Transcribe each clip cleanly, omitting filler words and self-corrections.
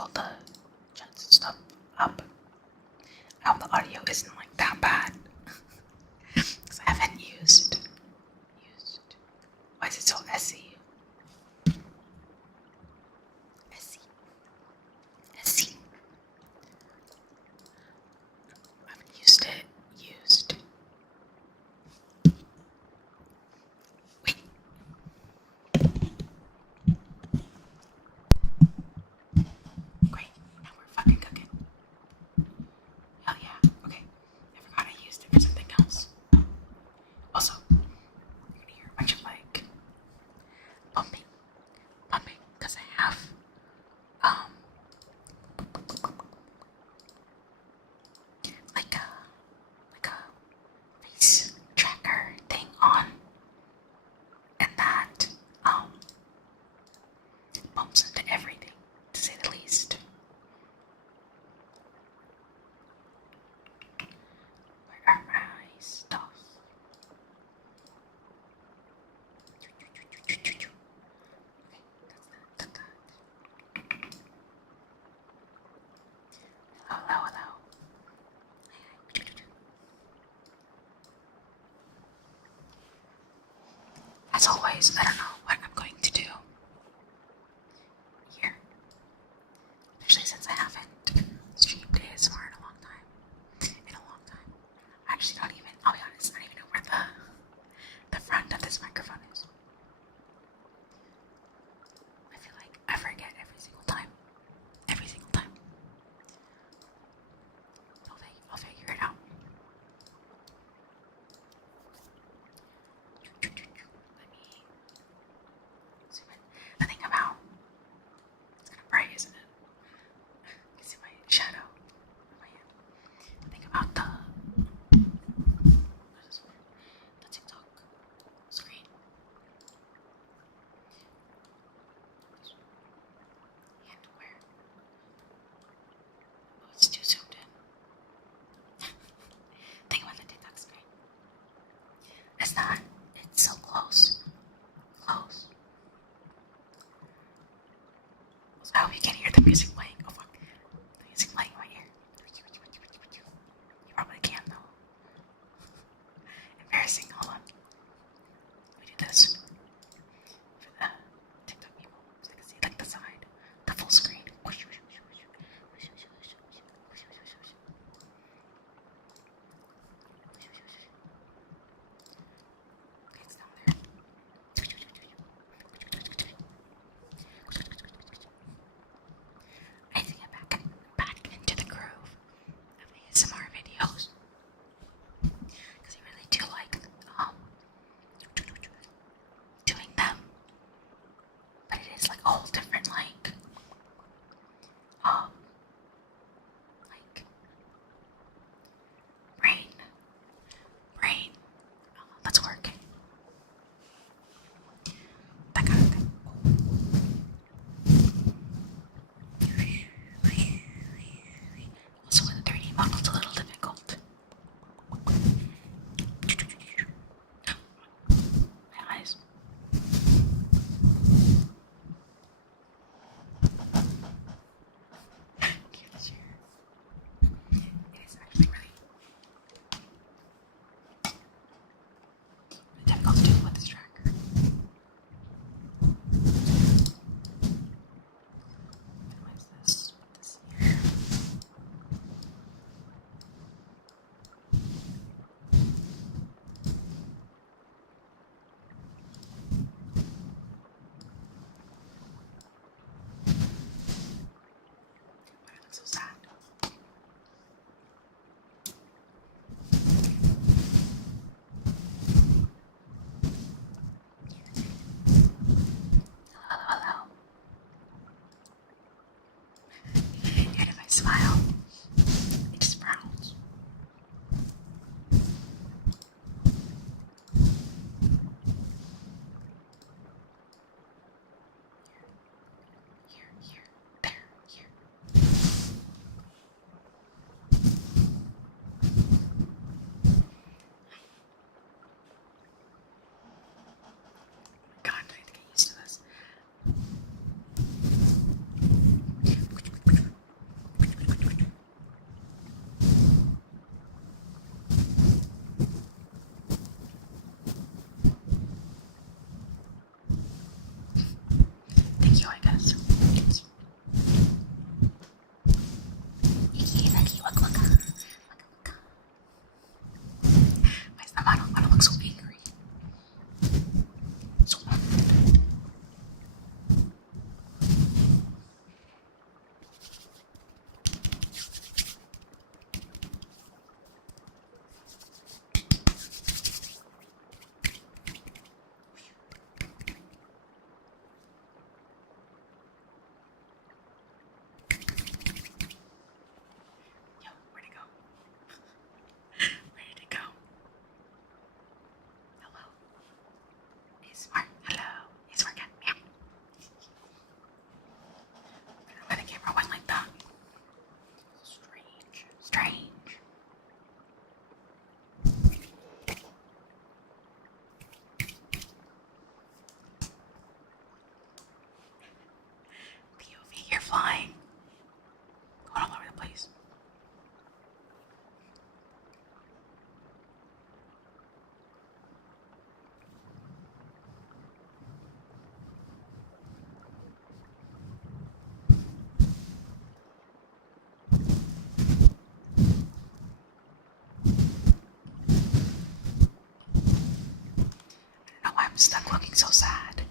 all the chats and stuff up. I hope the audio isn't like that bad. Because I haven't used. Why is it so SE? SE. SE. I haven't used it. Wait. Great. Now we're fucking cooking. Hell yeah. Okay. I forgot I used it for something else. Also, you're gonna hear a bunch of like bumping, because I have like a face tracker thing on, and that bumps into everything, to say the least. Where are my stuff? Okay, that's that. Hello. As always, I don't know what I'm going to do here, especially since I haven't streamed ASMR in a long time. I actually don't even, I'll be honest, I don't even know where the front of this microphone is. I feel like I forget every single time. I'll figure it out. Let me zoom in. The thing about, it's kind of bright, isn't it? You can see my shadow on my hand. The thing about the TikTok screen. And where? Oh, it's too zoomed in. Think about the TikTok screen. It's not. It's so close. So I hope you can hear the music playing. Oh fuck. The music playing in my ear. You probably can though. Embarrassing. Hold on. Let me do this. For the TikTok people. So I can see like the side. The full screen. stuck looking so sad.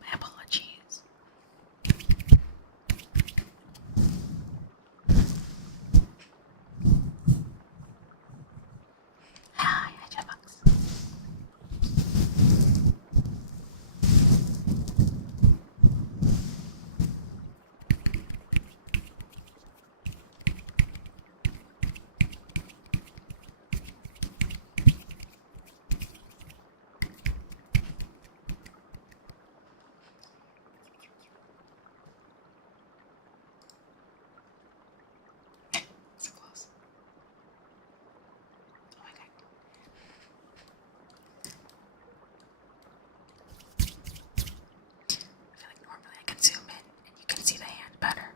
My apologies. Hi, Jetbox. So close. Oh my god. I feel like normally I can zoom in and you can see the hand better.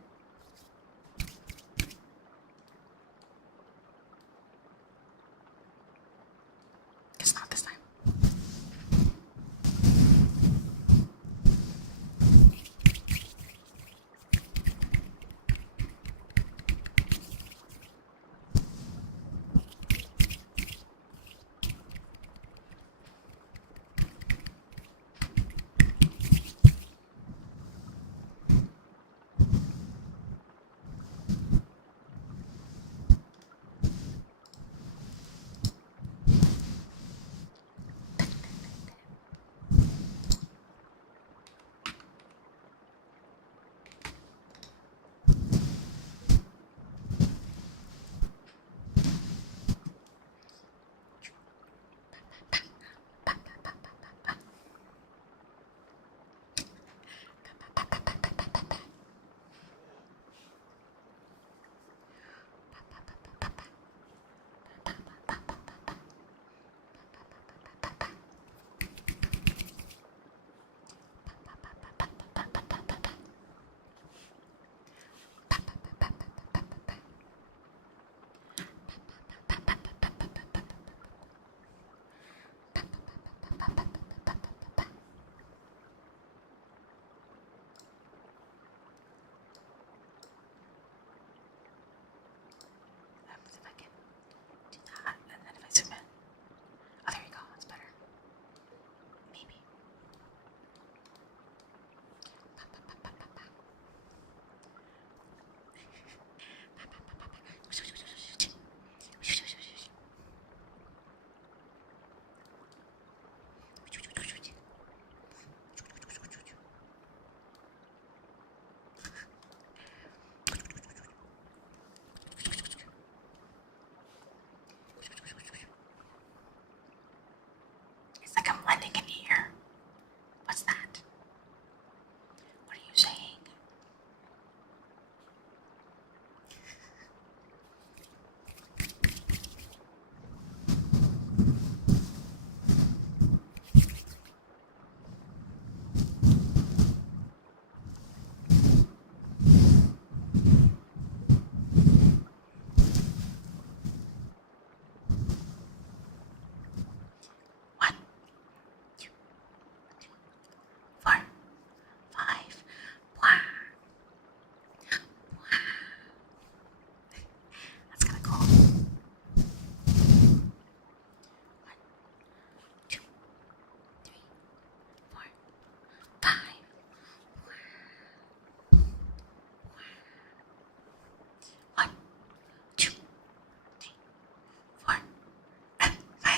It's not this time. See if I can do that, and then if I zoom in. Oh, there you go, that's better. Maybe. It's like I'm lending an ear. What's that? What are you saying? One, two, 4, 5. Wow. Wow. That's kind of cool. 1, 2, 3, 4, 5. One, two, three, 4, and 5.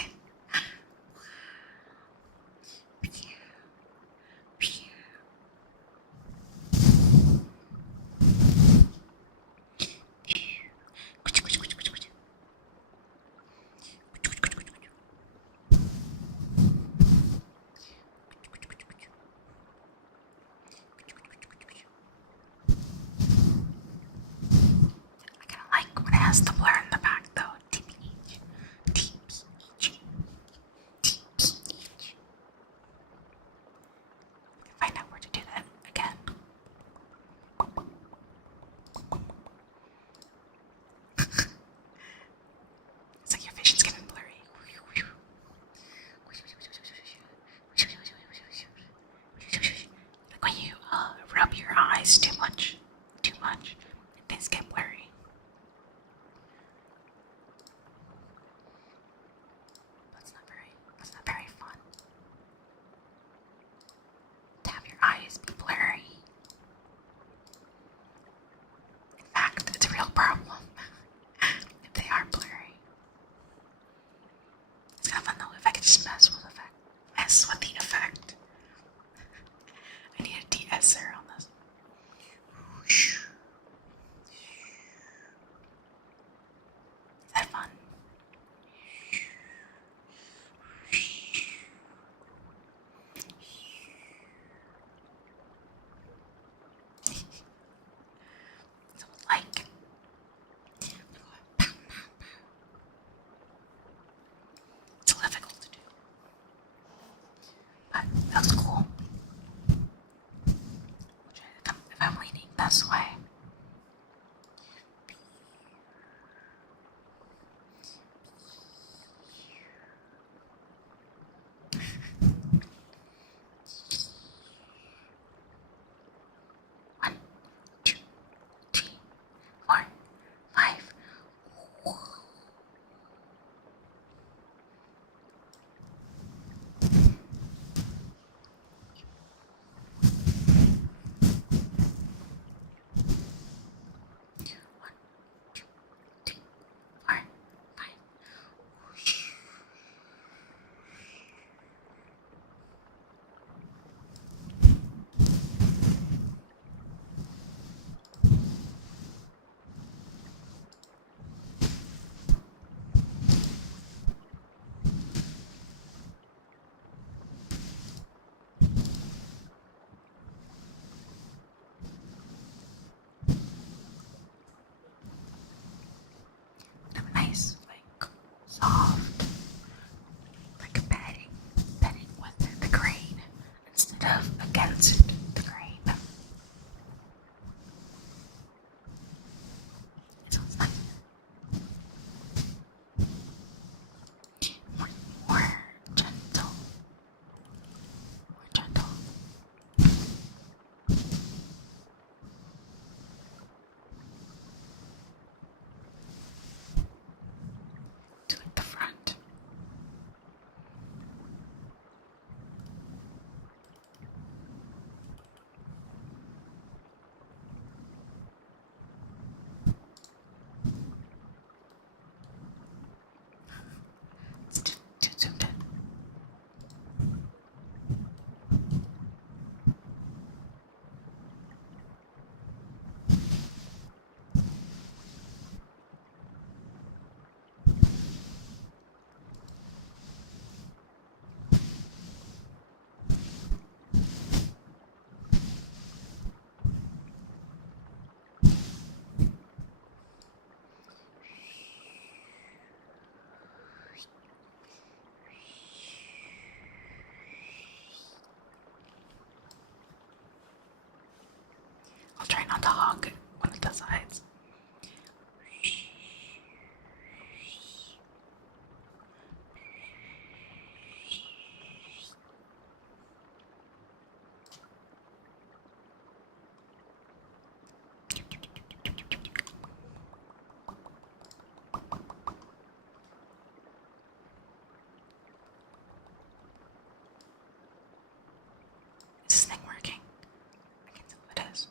I kind of like when it has the blur in the back though. TPH. TPH. TPH. Find out where to do that again. This way. One, two, three, 4, 5. Nice, like soft, like petting with the grain instead of against the grain. It sounds like more gentle, more gentle. To at the front. It's too zoomed in. I'll try not to hog one of the sides. Is this thing working? I can tell it is.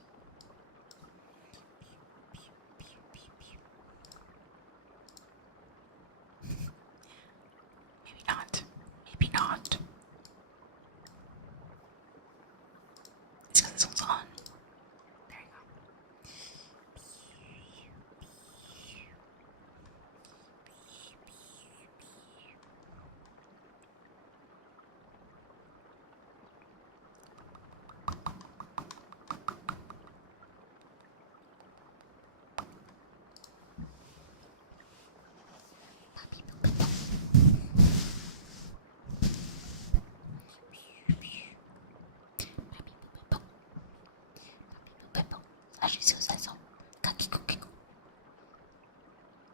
Maybe not. Maybe not. It's because this one's on. There you go.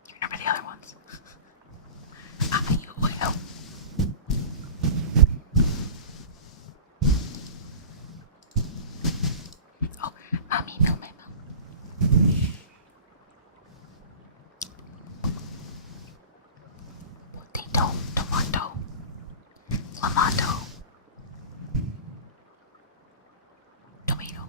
You remember the other ones? You will. Oh, mommy, no, my mom. Potato, tomato, tomato, tomato.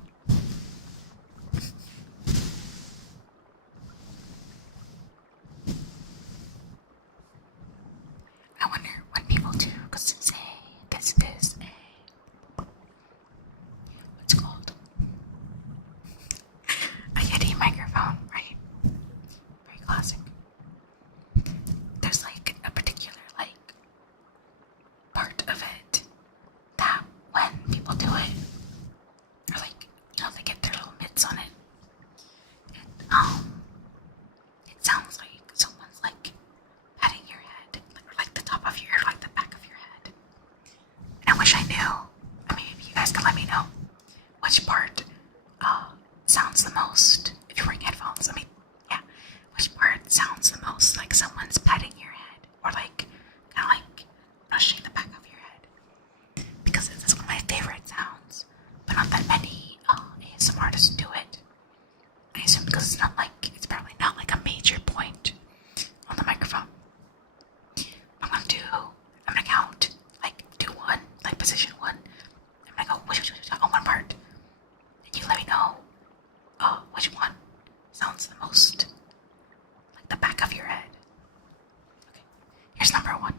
some artists do it. I assume because it's probably not like a major point on the microphone. I'm gonna count, do one, position one. I'm gonna go on one part. And you let me know which one sounds the most like the back of your head. Okay, here's number one.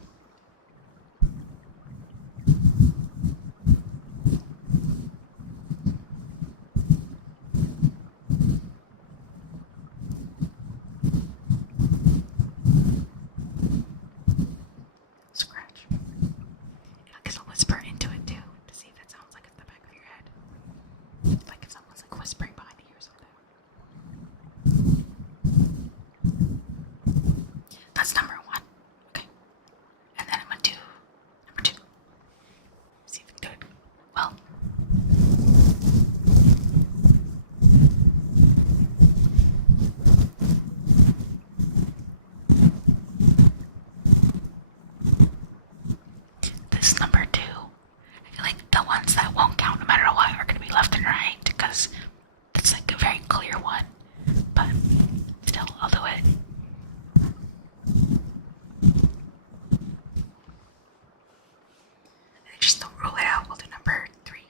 Scratch. I guess I'll whisper into it too to see if it sounds like it's the back of your head. Like if someone's whispering behind you or something. That's number one. Okay. And then I'm gonna do number two. See if we can do it well. This number two, I feel like the ones that won't count no matter what are gonna be left and right because it's a very clear one. But still, I'll do it. And just don't rule it out. We'll do number three,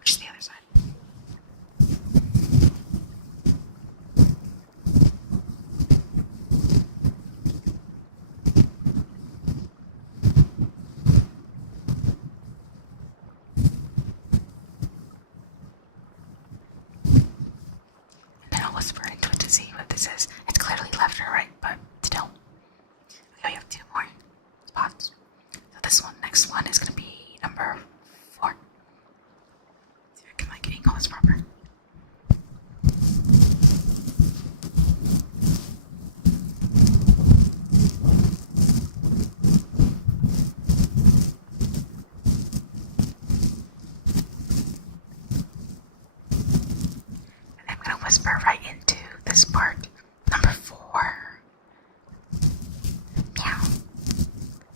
which is the other side. And then I'll whisper into it to see what this is. It's clearly left or right, but still. Okay, we have two more spots. So this one, next one is gonna be number four. See if I can angle this proper. And I'm gonna whisper right into this part. Number four. Meow.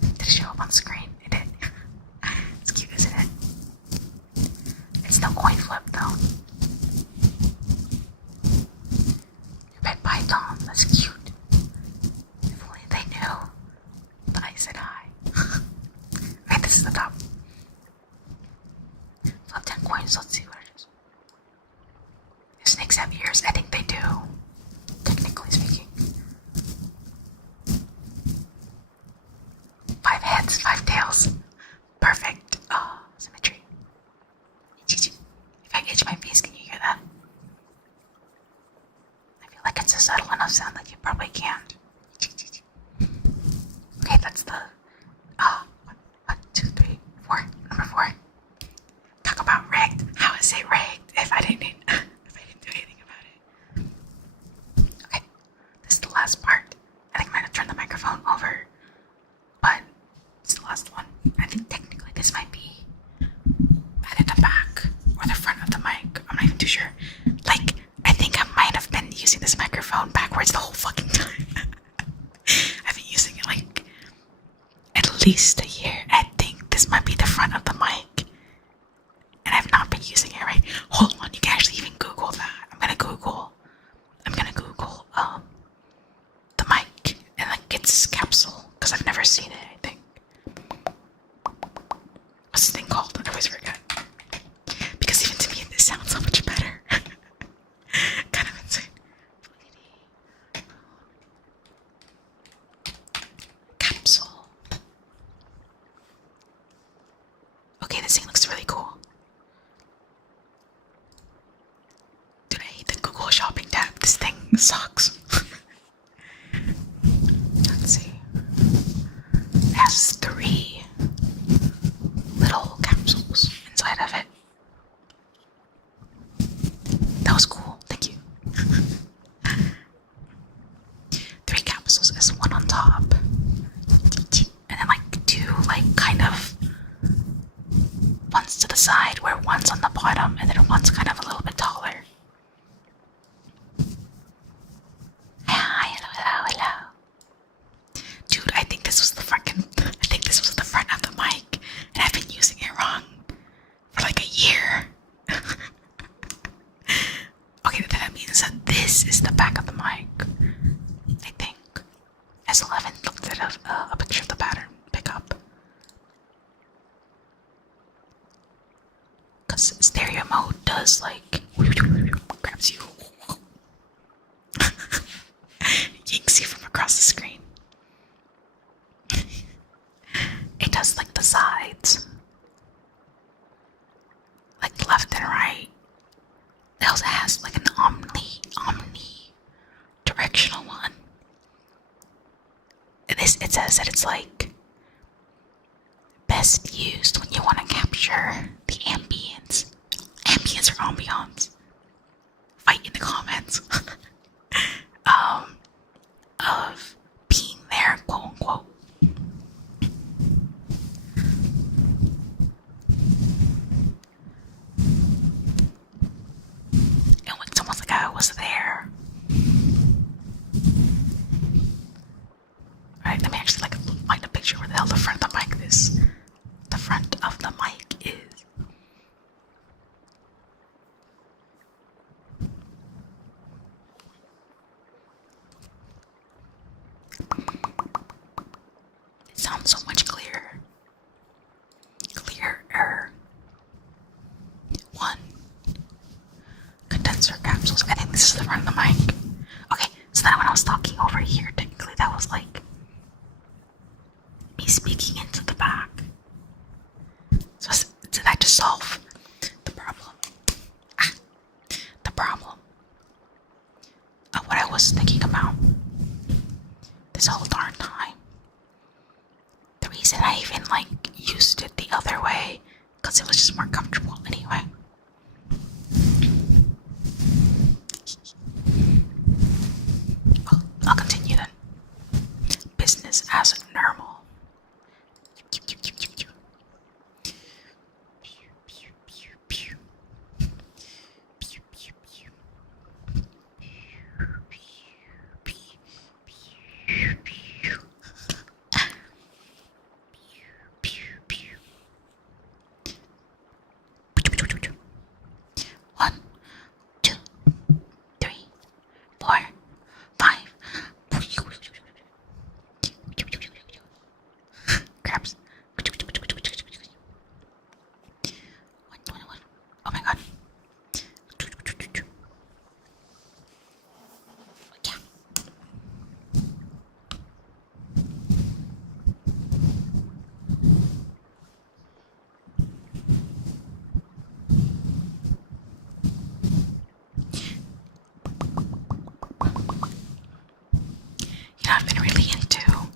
Did it show up on the screen? It did. It's cute, isn't it? It's no coin flip though. New pet python. That's cute. If only they knew that I said hi. Okay, this is the top. Flip 10 coins. Let's see what it is. If snakes have ears, I think they do. Technically speaking. 5 heads, 5 tails. Perfect. Symmetry. If I itch my face, can you hear that? I feel like it's a subtle enough sound that you probably can't. Okay, that's the 1, 2, 3, 4. Number 4. Talk about rigged. How is it rigged if I didn't do anything about it? Okay, this is the last part. I think I'm gonna turn the microphone over, but it's the last one. I think technically this might be either the back or the front of the mic. I'm not even too sure. I think I might have been using this microphone backwards the whole fucking time. I've been using it at least a year. I think this might be the front of the mic. And I've not been using it right. Hold on, you can actually even Google that. I'm gonna Google the mic and its capsule because I've never seen it. I think. What's this thing called? I always forget. Because even to me, this sounds so much better. Kind of insane. Capsule. Okay, this thing looks really cool. Dude, I hate the Google Shopping tab. This thing sucks. Let's see. It has 3 little capsules inside of it. That was cool. Thank you. 3 capsules is one on top. And then 2 kind of one's to the side where one's on the bottom and then one's kind of a little bit taller. Hello. Dude, I think this was the front of the mic and I've been using it wrong for a year. does like grabs you, yanks you from across the screen. It does like the sides, like left and right. It also has like an omni directional one. It says that it's like best used when you want to capture the ambience or ambiance. Fight in the comments. Of being there, quote unquote. And when someone's like, I was there. Alright, let me actually like find a picture where the hell the front of the mic is. The front of the mic is. It sounds so much clearer. Clearer. One. Condenser capsules. I think this is the front of the mic. Okay, so then when I was talking over here, technically that was like me speaking into the back. So did that just solve the problem? The problem of what I was thinking about this whole darn time. The reason I even like used it the other way, because it was just more comfortable anyway. Well, I'll continue then. Business as normal. One, two, three, four, five. Crabs. Oh my god. Yeah. I've been really into,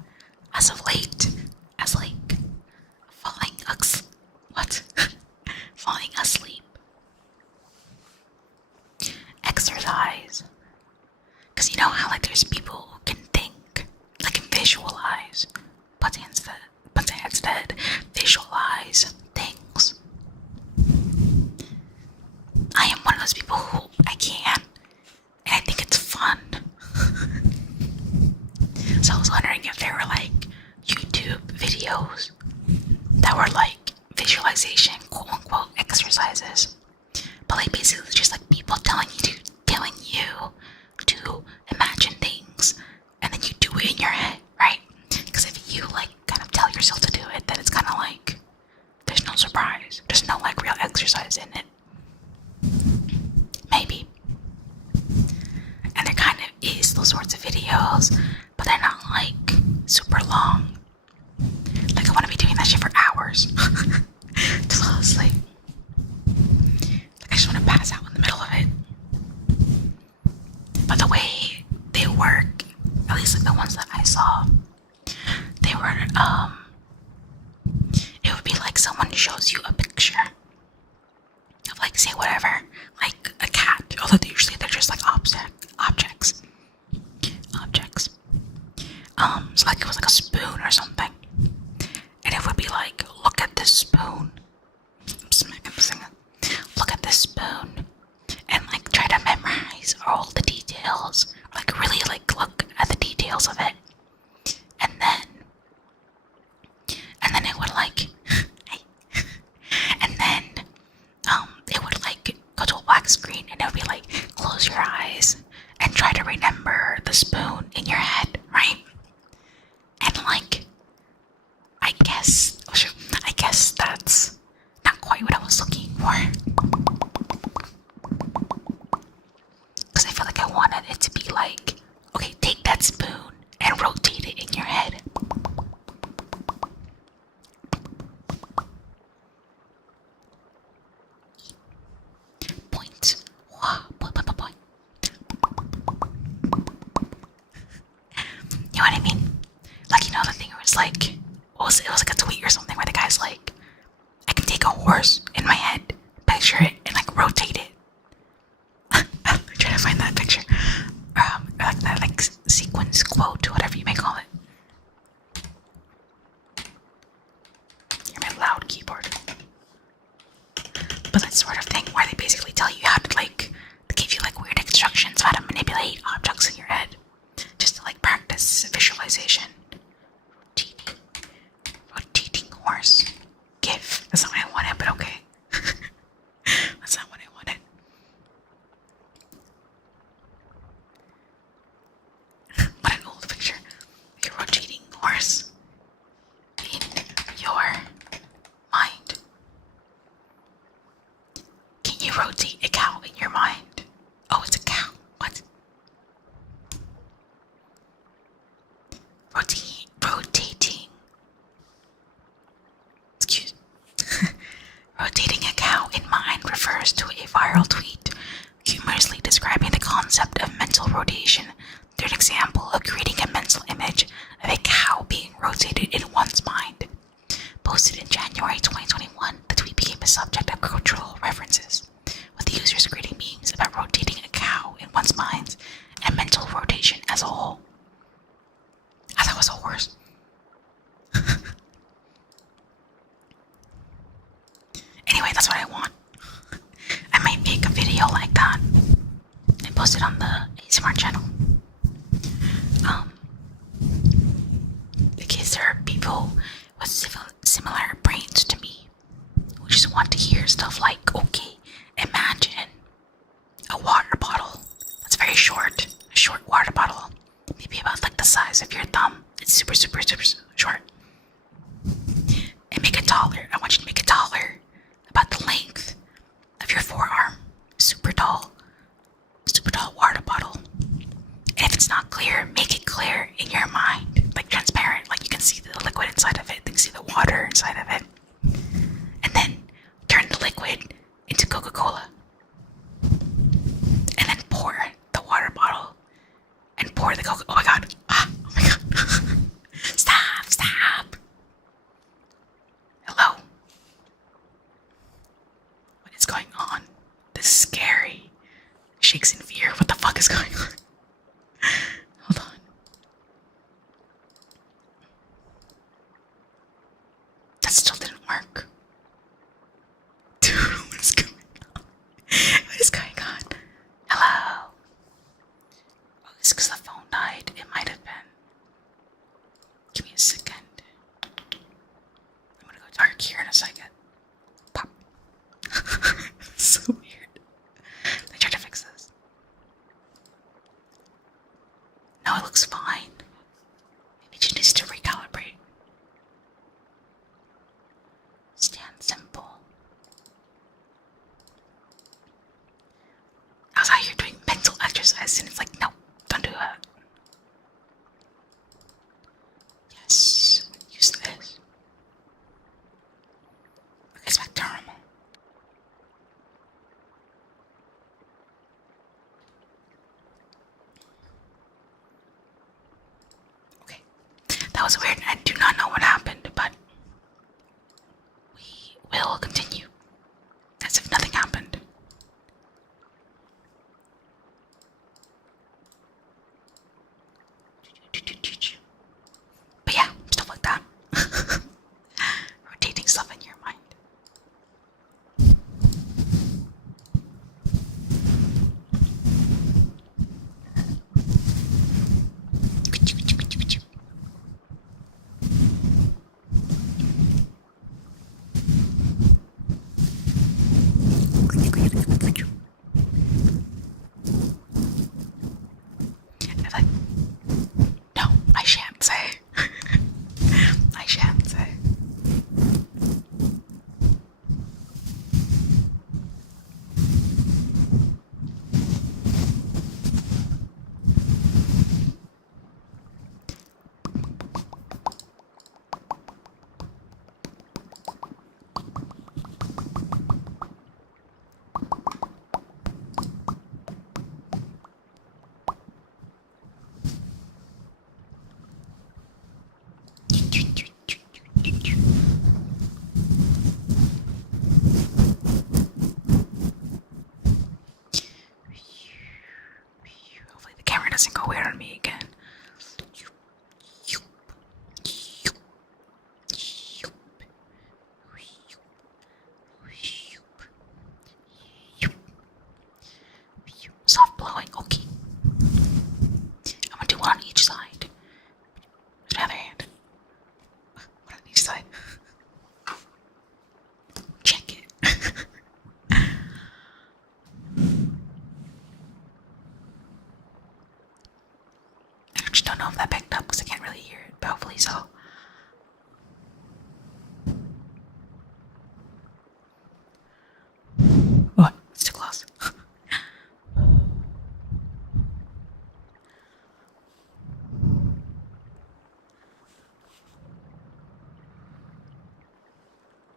as of late, as like falling asleep. Exercise. Because you know how like there's people who can think, like can visualize, but instead visualize things. I am one of those people who I can, and I think it's fun. So I was wondering if there were like YouTube videos that were like visualization, quote unquote, exercises, but like basically just like people telling you to imagine things, and then you do it in your head, right? Because if you like kind of tell yourself to do it, then it's kind of like there's no surprise, there's no like real exercise in it. Maybe. And there kind of is those sorts of videos, but they're not like super long. Like I want to be doing that shit for hours to fall asleep. Like I just want to pass out in the middle of it. But the way they work, at least like the ones that I saw, they were it would be like someone shows you a picture of like, say whatever, like a cat, although usually they're just like objects. So like it was like a spoon or something, and it would be like, look at this spoon. I'm smacking this thing. Look at this spoon, and like try to memorize all the details. Like really like look at the details of it, and then it would like, and then it would like go to a black screen, and it would be like, close your eyes and try to remember the spoon in your head, right? And like, I guess that's not quite what I was looking for. wanted it to be like, okay, take that spoon and rotate it in your head. Point. Point. You know what I mean? Like, you know, the thing where it's like, it was like a tweet or something where the guy's like, I can take a horse in my head, picture it, and like rotate it. I'm trying to find that picture. Or like that like sequence quote, whatever you may call it. You're my loud keyboard. But that sort of thing where they basically tell you how to like, they give you like weird instructions how to manipulate objects in your head. Just to like practice visualization. Rotating horse. GIF. That's not what I wanted, but okay. That's not what I wanted. What an old picture. A rotating horse in your mind. Can you rotate a cow in your mind? Oh, it's a cow. What? Rotating. Excuse. Rotating a cow in mind refers to a viral tweet humorously describing the concept of mental rotation through an example of creating a mental image of a cow being rotated in one's mind. Posted in January 2021, the tweet became a subject of cultural references, with the users creating memes about rotating a cow in one's mind and mental rotation as a whole. I thought it was a horse. Anyway, that's what I want. I might make a video like that and post it on the ASMR channel. Because there are people with similar brains to me who just want to hear stuff like, okay, imagine a water bottle that's very short, a short water bottle, maybe about like the size of your thumb. It's super short. And make a dollar. I want you to make a dollar about the length of your forearm. Super tall water bottle. And if it's not clear, make it clear in your mind, like transparent, like you can see the liquid inside of it, you can see the water inside of it. And then turn the liquid into Coca-Cola. And then pour the water bottle and pour the Coca. Oh my god. Oh my god. Stop. Hello. What is going on? This is scary. Shakes in fear. What the fuck is going on? Hold on. That still didn't work. Dude, what is going on? What is going on? Hello? Oh, it's because the phone died. It might have been. Give me a second. I'm gonna go dark here in a second. Pop. So weird. Let me try to fix this. No, it looks fine. Maybe it just needs to recalibrate. Stand simple. I was out here doing mental exercise and it's like, no, don't do that. Yes, use this. Okay, it's back to normal. Okay, that was weird. I do not know what happened, but we will continue as if nothing happened. But yeah, stuff like that. Rotating stuff in your mind. actually don't know if that picked up because I can't really hear it, but hopefully so. What? It's too close.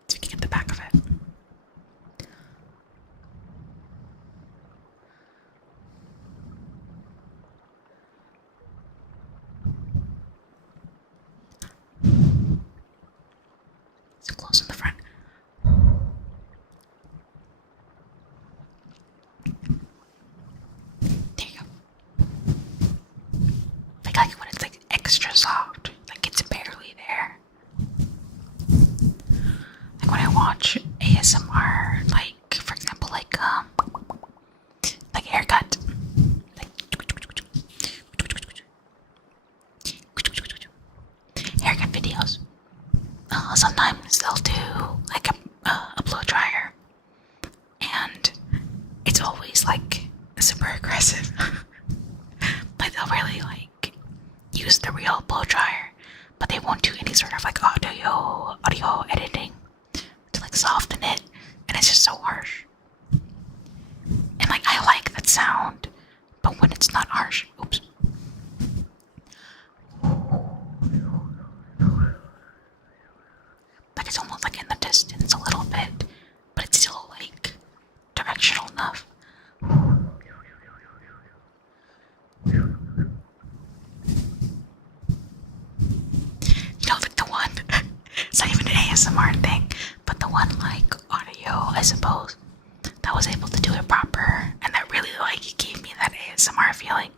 So we can get the back of it. So close in the front. There you go. I like when it's like extra soft, like it's barely there. Like when I watch ASMR, like for example, like haircut, like haircut videos. Sometimes they'll do like a blow dryer, and it's always like super aggressive. Like they'll really like use the real blow dryer, but they won't do any sort of like audio editing to like soften it, and it's just so harsh. And like I like that sound, but when it's not harsh, oops. Like it's almost like in the distance a little bit, but it's still like directional enough. You know, like the one, it's not even an ASMR thing, but the one like audio, I suppose, that was able to do it proper and that really like gave me that ASMR feeling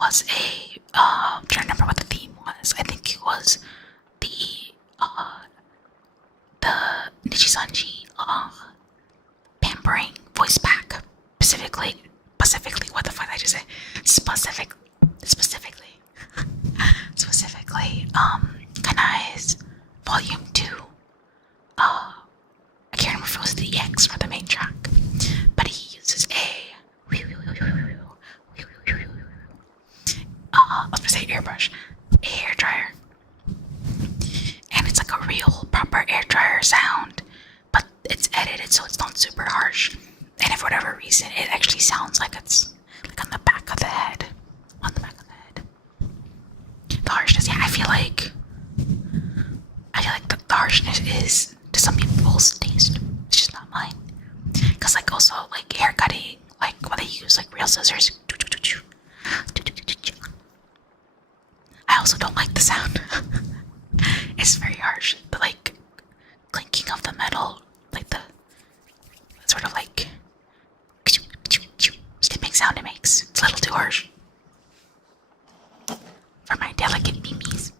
was I'm trying to remember what the theme was. I think it was the Nichisanji pampering voice pack. Specifically, what the fuck did I just say? Specifically, Kanai's Volume 2. I can't remember if it was the EX for the main track, but he uses I was gonna say airbrush, a hair dryer, and it's like a real proper air dryer sound, but it's edited so it's not super harsh, and if for whatever reason it actually sounds like it's like on the back of the head. The harshness, yeah, I feel like the harshness is to some people's taste. It's just not mine. Cause like also like hair cutting, like when they use like real scissors, I also don't like the sound. It's very harsh. The like clinking of the metal, like the sort of like snipping sound it makes. It's a little too harsh for my delicate mimis.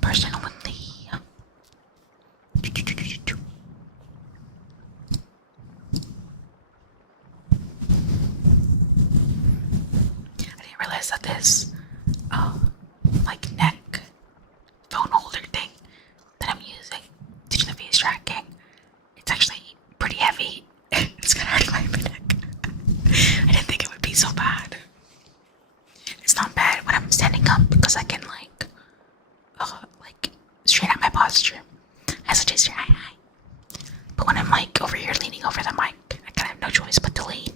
Personally, I didn't realize that this like neck phone holder thing that I'm using to do the face tracking, it's actually pretty heavy. It's gonna hurt my neck. I didn't think it would be so bad. It's not bad when I'm standing up because I can like straighten out my posture. I suggest your high. But when I'm like over here leaning over the mic, I kind of have no choice but to lean.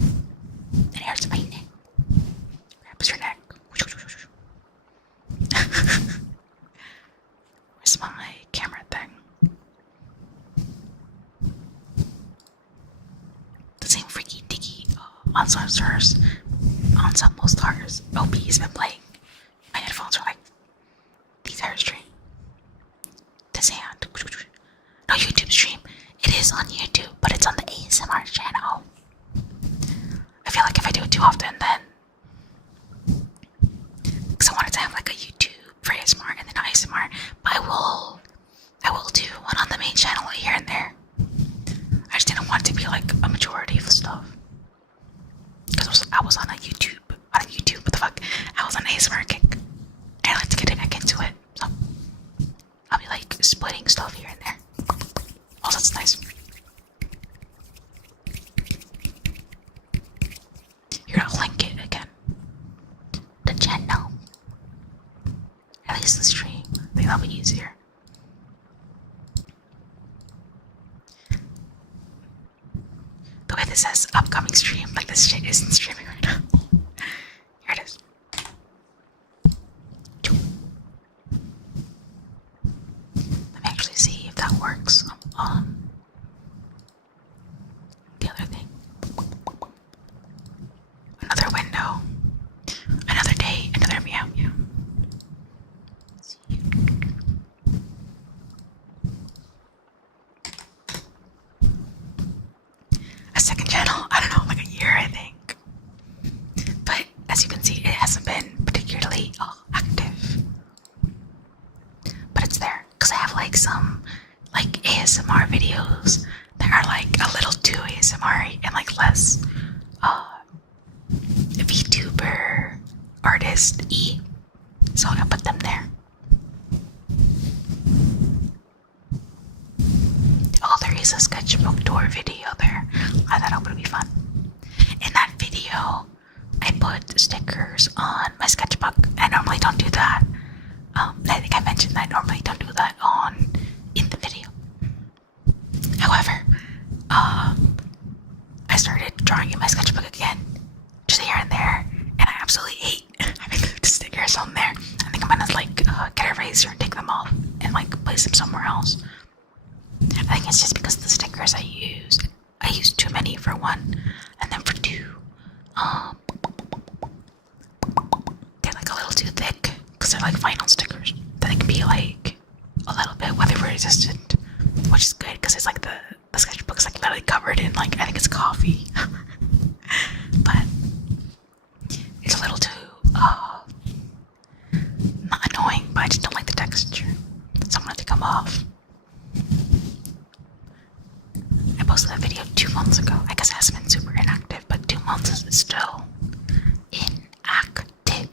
And it hurts my neck. Grabs your neck. Where's my camera thing? The same freaky dicky on some stars. On some most stars. OP's been playing. My headphones are like these hairstring. This hand. No YouTube stream. It is on YouTube, but it's on the ASMR channel. I feel like if I do it too often, then because I wanted to have like a YouTube for ASMR and then ASMR, but I will do one on the main channel here and there. I just didn't want it to be like a majority of the stuff. Because I was on a YouTube, what the fuck? I was on ASMR kick. And I like to get back into it. So I'll be like splitting stuff here and there. Oh, that's nice. You're gonna link it again. this says upcoming stream. Like this shit isn't streaming right now. Here it is. Let me actually see if that works on the other thing. Another window. Another day. Another meow meow. Let's see. A second channel. I don't know, like a year, I think. But as you can see, it hasn't been particularly active. But it's there because I have like some like ASMR videos that are like a little too ASMR and like less vtuber artist so I put them there. Oh, there is a sketchbook tour video there. I thought it would be fun. In that video I put stickers on my sketchbook. I normally don't do that. I think I mentioned that I normally don't do that in the video. However, I started drawing in my sketchbook again, just here and there, and I absolutely hate having the stickers on there. I think I'm gonna like get a razor and take them off and like place them somewhere else. I think it's just because the stickers I use too many for one, and then for two, they're like a little too thick because they're like vinyl stickers. That they can be like a little bit weather resistant, which is good because it's like the sketchbook's like literally covered in like I think it's coffee, but it's a little too not annoying, but I just don't like the texture, so I'm gonna take them off. I posted that video 2 months ago. I guess it hasn't been super inactive, but 2 months is still inactivity.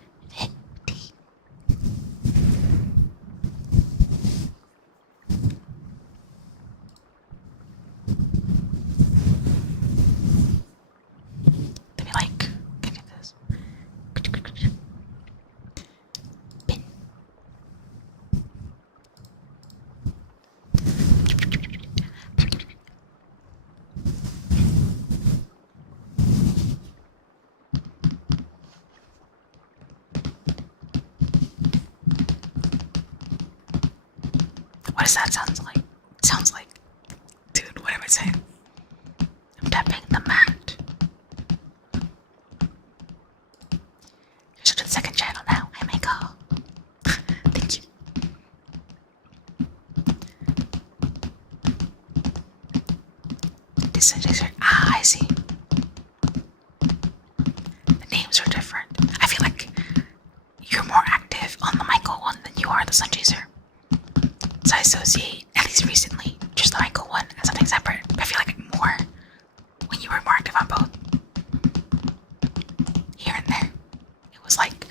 Let me like, can I do this? Pin. What does that sound like? It sounds like, dude, what am I saying? I'm tapping the mat. Here's to the second channel now. I may go. Thank you. These are, I see. The names are different. I feel like you're more active on the Michael one than you are the Sun Chaser. So I associate, at least recently, just the Michael one as something separate. But I feel like more when you were more active on both. Here and there. It was like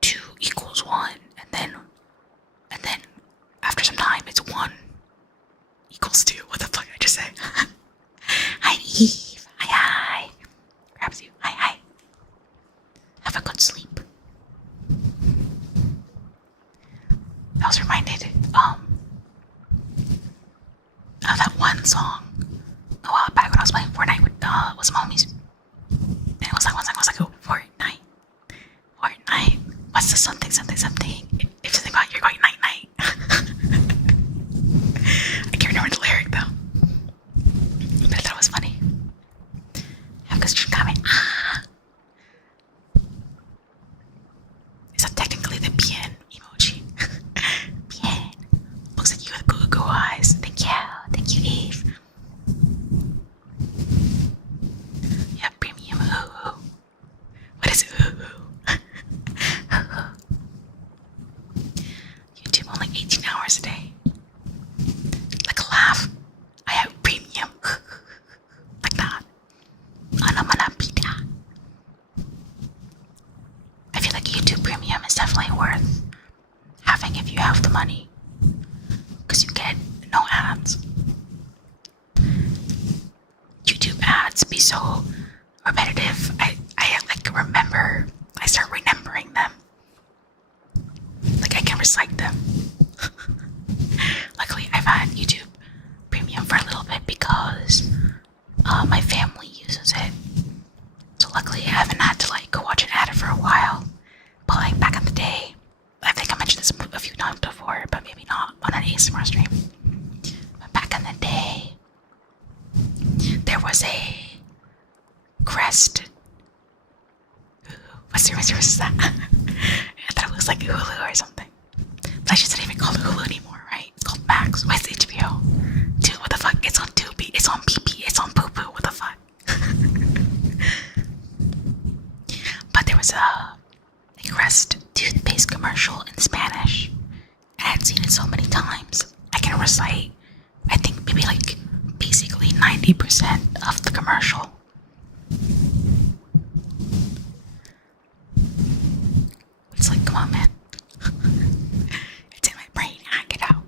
2 equals 1, and then after some time it's 1 equals 2. What the fuck did I just say? Hi Eve. Hi. Grabs you. Hi. Have a good sleep. I was reminded of that one song a while back when I was playing Fortnite with some homies. And it was like one song was like, oh, Fortnite. What's the something? If something about you're going night. I can't remember the lyric though. But I thought it was funny. Have a good stream comment. Is that technically the bien emoji? Bien. Looks like you with goo eyes. Thank you, Eve. Yeah, premium. Ooh. What is ooh? YouTube only 18 hours a day. Like a laugh. I have premium. Like that. Anamanapita. I feel like YouTube Premium is definitely worth having if you have the money, because you get no ads. YouTube ads be so repetitive. I start remembering them. Like I can recite them. Luckily I've had YouTube Premium for a little bit because my was a Crest. What service was that? I thought it was like Hulu or something. But I just didn't even call it Hulu anymore, right? It's called Max. Where's HBO? Dude, what the fuck? It's on Tubi. It's on PP. It's on Poo Poo. What the fuck? But there was a Crest toothpaste commercial in Spanish. And I'd seen it so many times. I can recite, I think maybe like basically 90% of the commercial. It's like, come on, man. It's in my brain. I get out.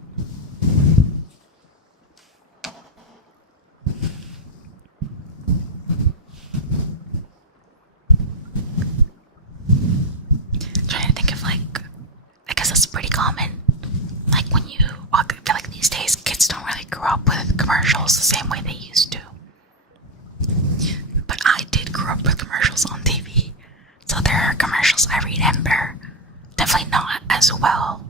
Trying to think of like, I guess that's pretty common. Like when you, I feel like these days kids don't really grow up with commercials the same way they used to. But I did grow up with commercials on TV. So there are commercials I remember. Definitely not as well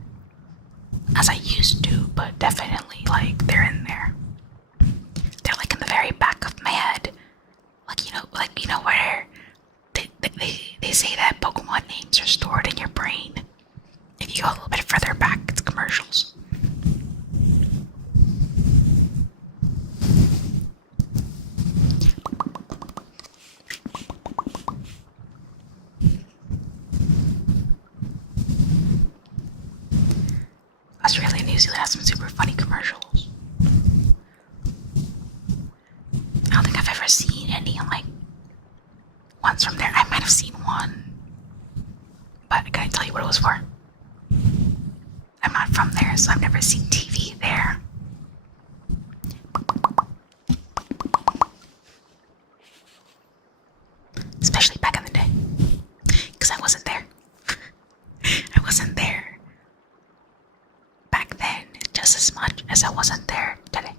as I used to, but definitely like they're in there. They're like in the very back of my head. Like you know where they say that Pokemon names are stored in your brain. If you go a little bit further back, it's commercials. Australia and New Zealand has some super funny commercials. I don't think I've ever seen any like ones from there. I might have seen one, but I can't tell you what it was for. I'm not from there, so I've never seen TV there. Especially back in the day. Because I wasn't there. I wasn't there back then just as much as I wasn't there today.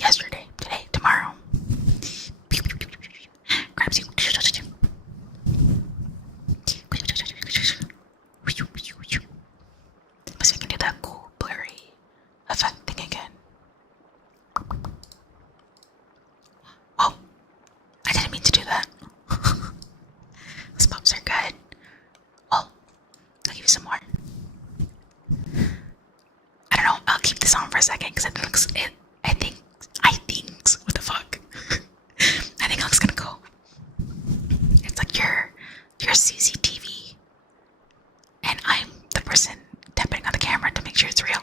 Yesterday, today, tomorrow. Grabs you. Let's see if I can do that cool blurry effect thing again. Oh, I didn't mean to do that. Those pops are good. Well, I'll give you some more. I don't know, I'll keep this on for a second because I think, what the fuck? I think it looks kinda cool. It's like your CCTV, and I'm the person tapping on the camera to make sure it's real.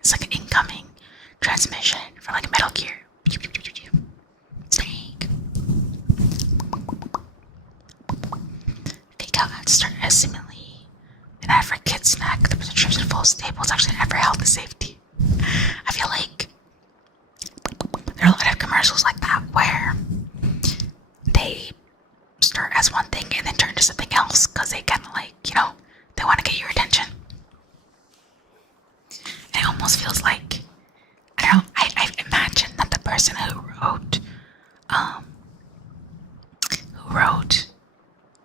It's like an incoming transmission for like Metal Gear. Snake. Fake out and start as seemingly an ad for kids snack. The prescription full stable is actually an ad for health and safety. I feel like there are a lot of commercials like that where they start as one thing and then turn to something else because they kind of like, they want to get your attention. And it almost feels like, I don't know, I imagine that the person who wrote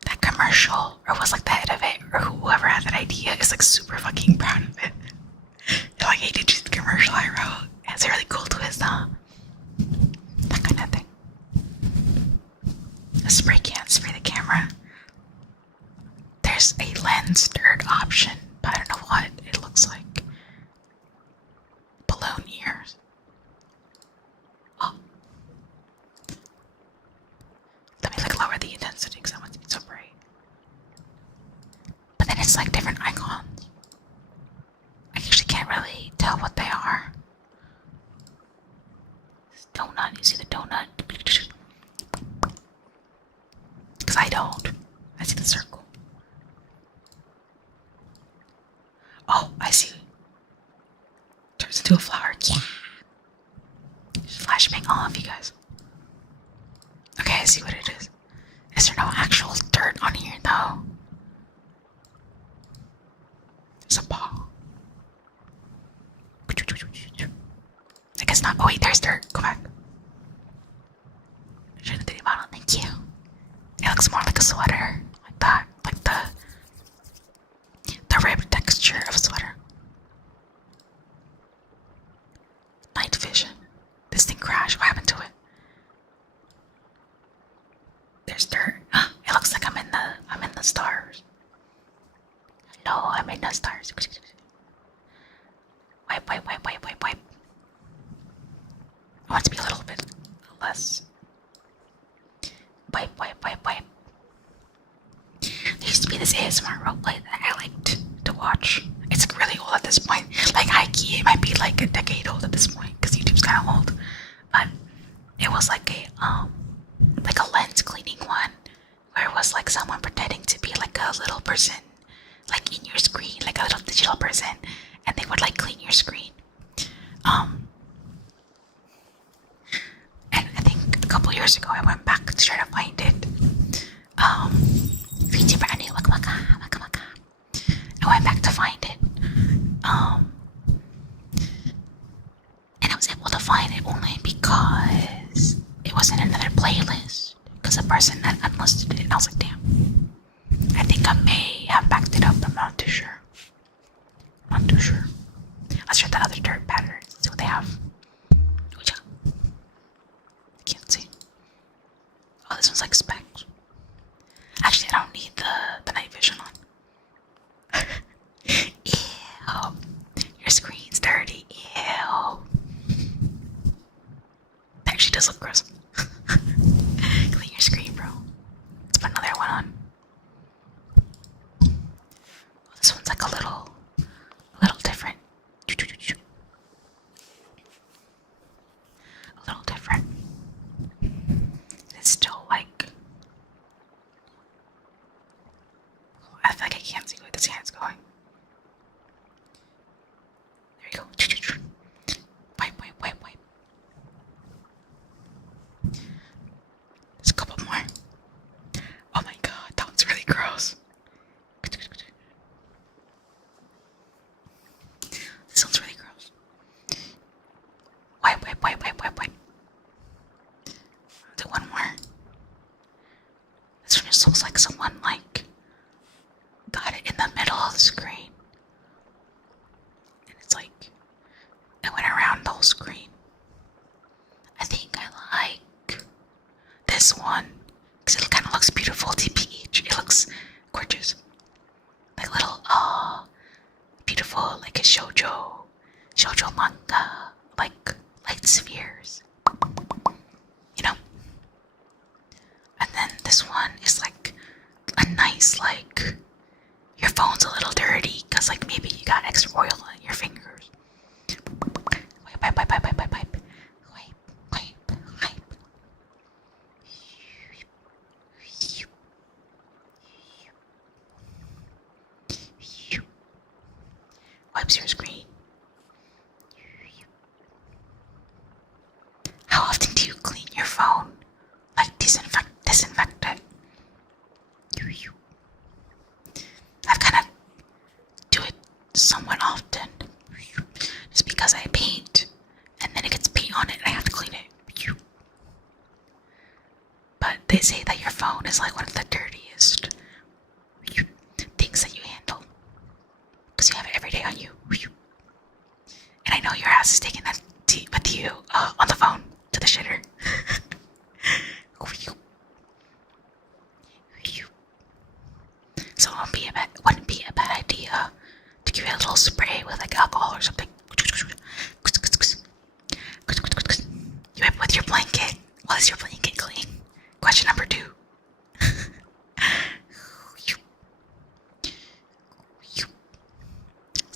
that commercial, or was like the head of it, or whoever had that idea, is like super fucking proud of it. They're like, hey, did you see the commercial I wrote? It's a really cool twist, huh? That kind of thing. A spray can spray the camera. There's a lens third option, but I don't know what it looks like. Balloon ears. Oh. Let me like lower the intensity because I want it to be so bright. But then it's like different icons. I actually can't really tell what they are. This donut, you see the donut? Because I don't. I see the circle. Oh, I see. Turns into a flower. Yeah. Just flashbang all of you guys. Okay, I see what it is. Is there no actual dirt on here though? There's a ball. I guess not. Oh wait, there's dirt. Go back. Shouldn't do the bottle. Thank you. It looks more like a sweater. Like that. Like the rib texture of a sweater. this thing crashed. What happened to it? There's dirt. It looks like I'm in the stars. Hello, I'm in the stars. Wipe. I want it to be a little bit less. Wipe. There used to be this ASMR roleplay that I liked to watch. It's really old at this point. Like high-key, it might be like a decade old at this point because YouTube's kind of old. But it was like a lens cleaning one, where it was like someone pretending to be like a little person, like in your screen, like a little digital person, and they would like clean your screen. And I think a couple years ago I went back to try to find it. VTuber, I went back to find it. And I was able to find it only because it was in another playlist. Because the person had unlisted it, and I was like, damn. I think I may have backed it up. I'm not too sure. Let's try the other dirt pattern. See what they have. Can't see. Oh, this one's like specs. Actually, I don't need the night vision on. Ew. Your screen's dirty. Ew. That actually does look gross. Clean your screen, bro. Let's put another one on. Oh, this one's like a little different. A little different. It's still like, I feel like I can't see where this hand's going. There you go. Wipe. There's a couple more. Oh my god, that one's really gross. This one's really gross. Wipe. Do one more. This one just looks like someone like got it in the middle of the screen. And it's like it went around the whole screen. I think I like this one because it kind of looks beautiful. TPH, it looks gorgeous. Like little beautiful, like a shoujo manga, like light spheres, you know. And then this one is like a nice, like your phone's a little dirty because like maybe you got extra oil on your fingers. Wipe. Wipes your screen. How often do you clean your phone? Like disinfect it? I've kind of do it somewhat often. Just because I paint and then it gets paint on it and I have to clean it. But they say that your phone is like one of the dirtiest things that you handle. Because you have it every day on you. And I know your ass is taking that with you on the phone to the shitter. So it wouldn't be a bad idea to give it a little spray with like alcohol or something. You wipe with your blanket. Well, is your blanket clean? Question number 2.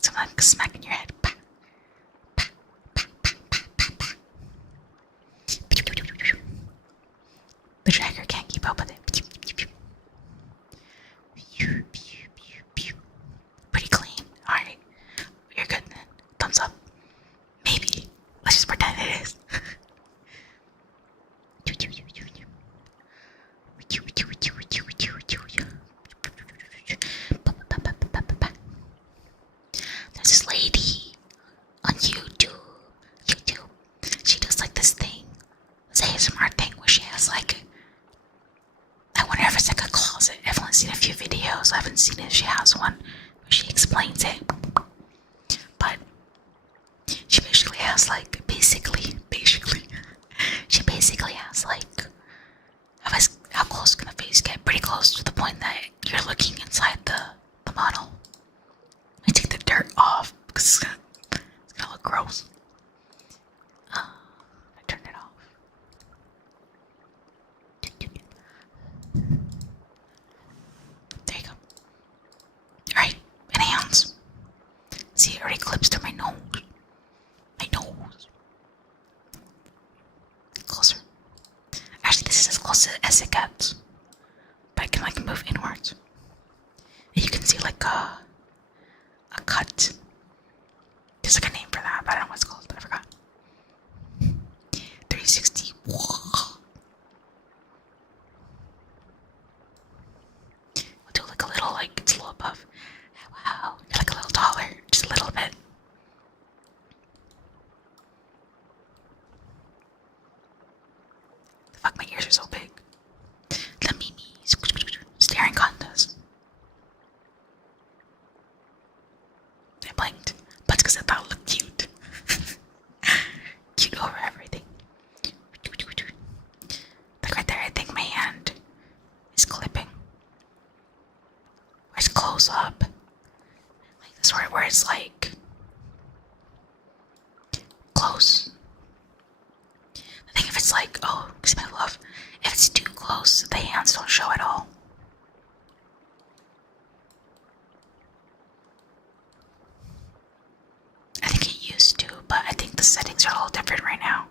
Someone smacking your head. The tracker can't keep up with it. Pretty clean. Alright. You're good then. Thumbs up. Maybe. Let's just pretend it is. There's this lady on YouTube. She does like this thing. This ASMR thing where she has like, I wonder if it's like a closet. I've only seen a few videos. I haven't seen if she has one where she explains it. But she basically has like, basically, basically has like, how close can the face get? Pretty close to the point that you're looking inside the model. Let me take the dirt off because it's gonna look gross. I turned it off. There you go. Alright, and hands. See, it already clips to my nose. My nose. Closer. Actually, this is as close as it gets. But I can like move inwards. And you can see like a cut. There's like a name for that, but I don't know what it's called. I forgot. 360. We'll do like a little, like it's a little above. Wow, you're like a little taller, just a little bit. The fuck, my ears are so big. The memes. Staring contest. I blinked, but it's because I thought it looked cute. Cute over everything. Like right there, I think my hand is clipping. Where it's close up. Like this where it's like close. I think if it's like, oh, because my love, if it's too close, the hands don't show at all. I think it used to, but I think the settings are a little different right now.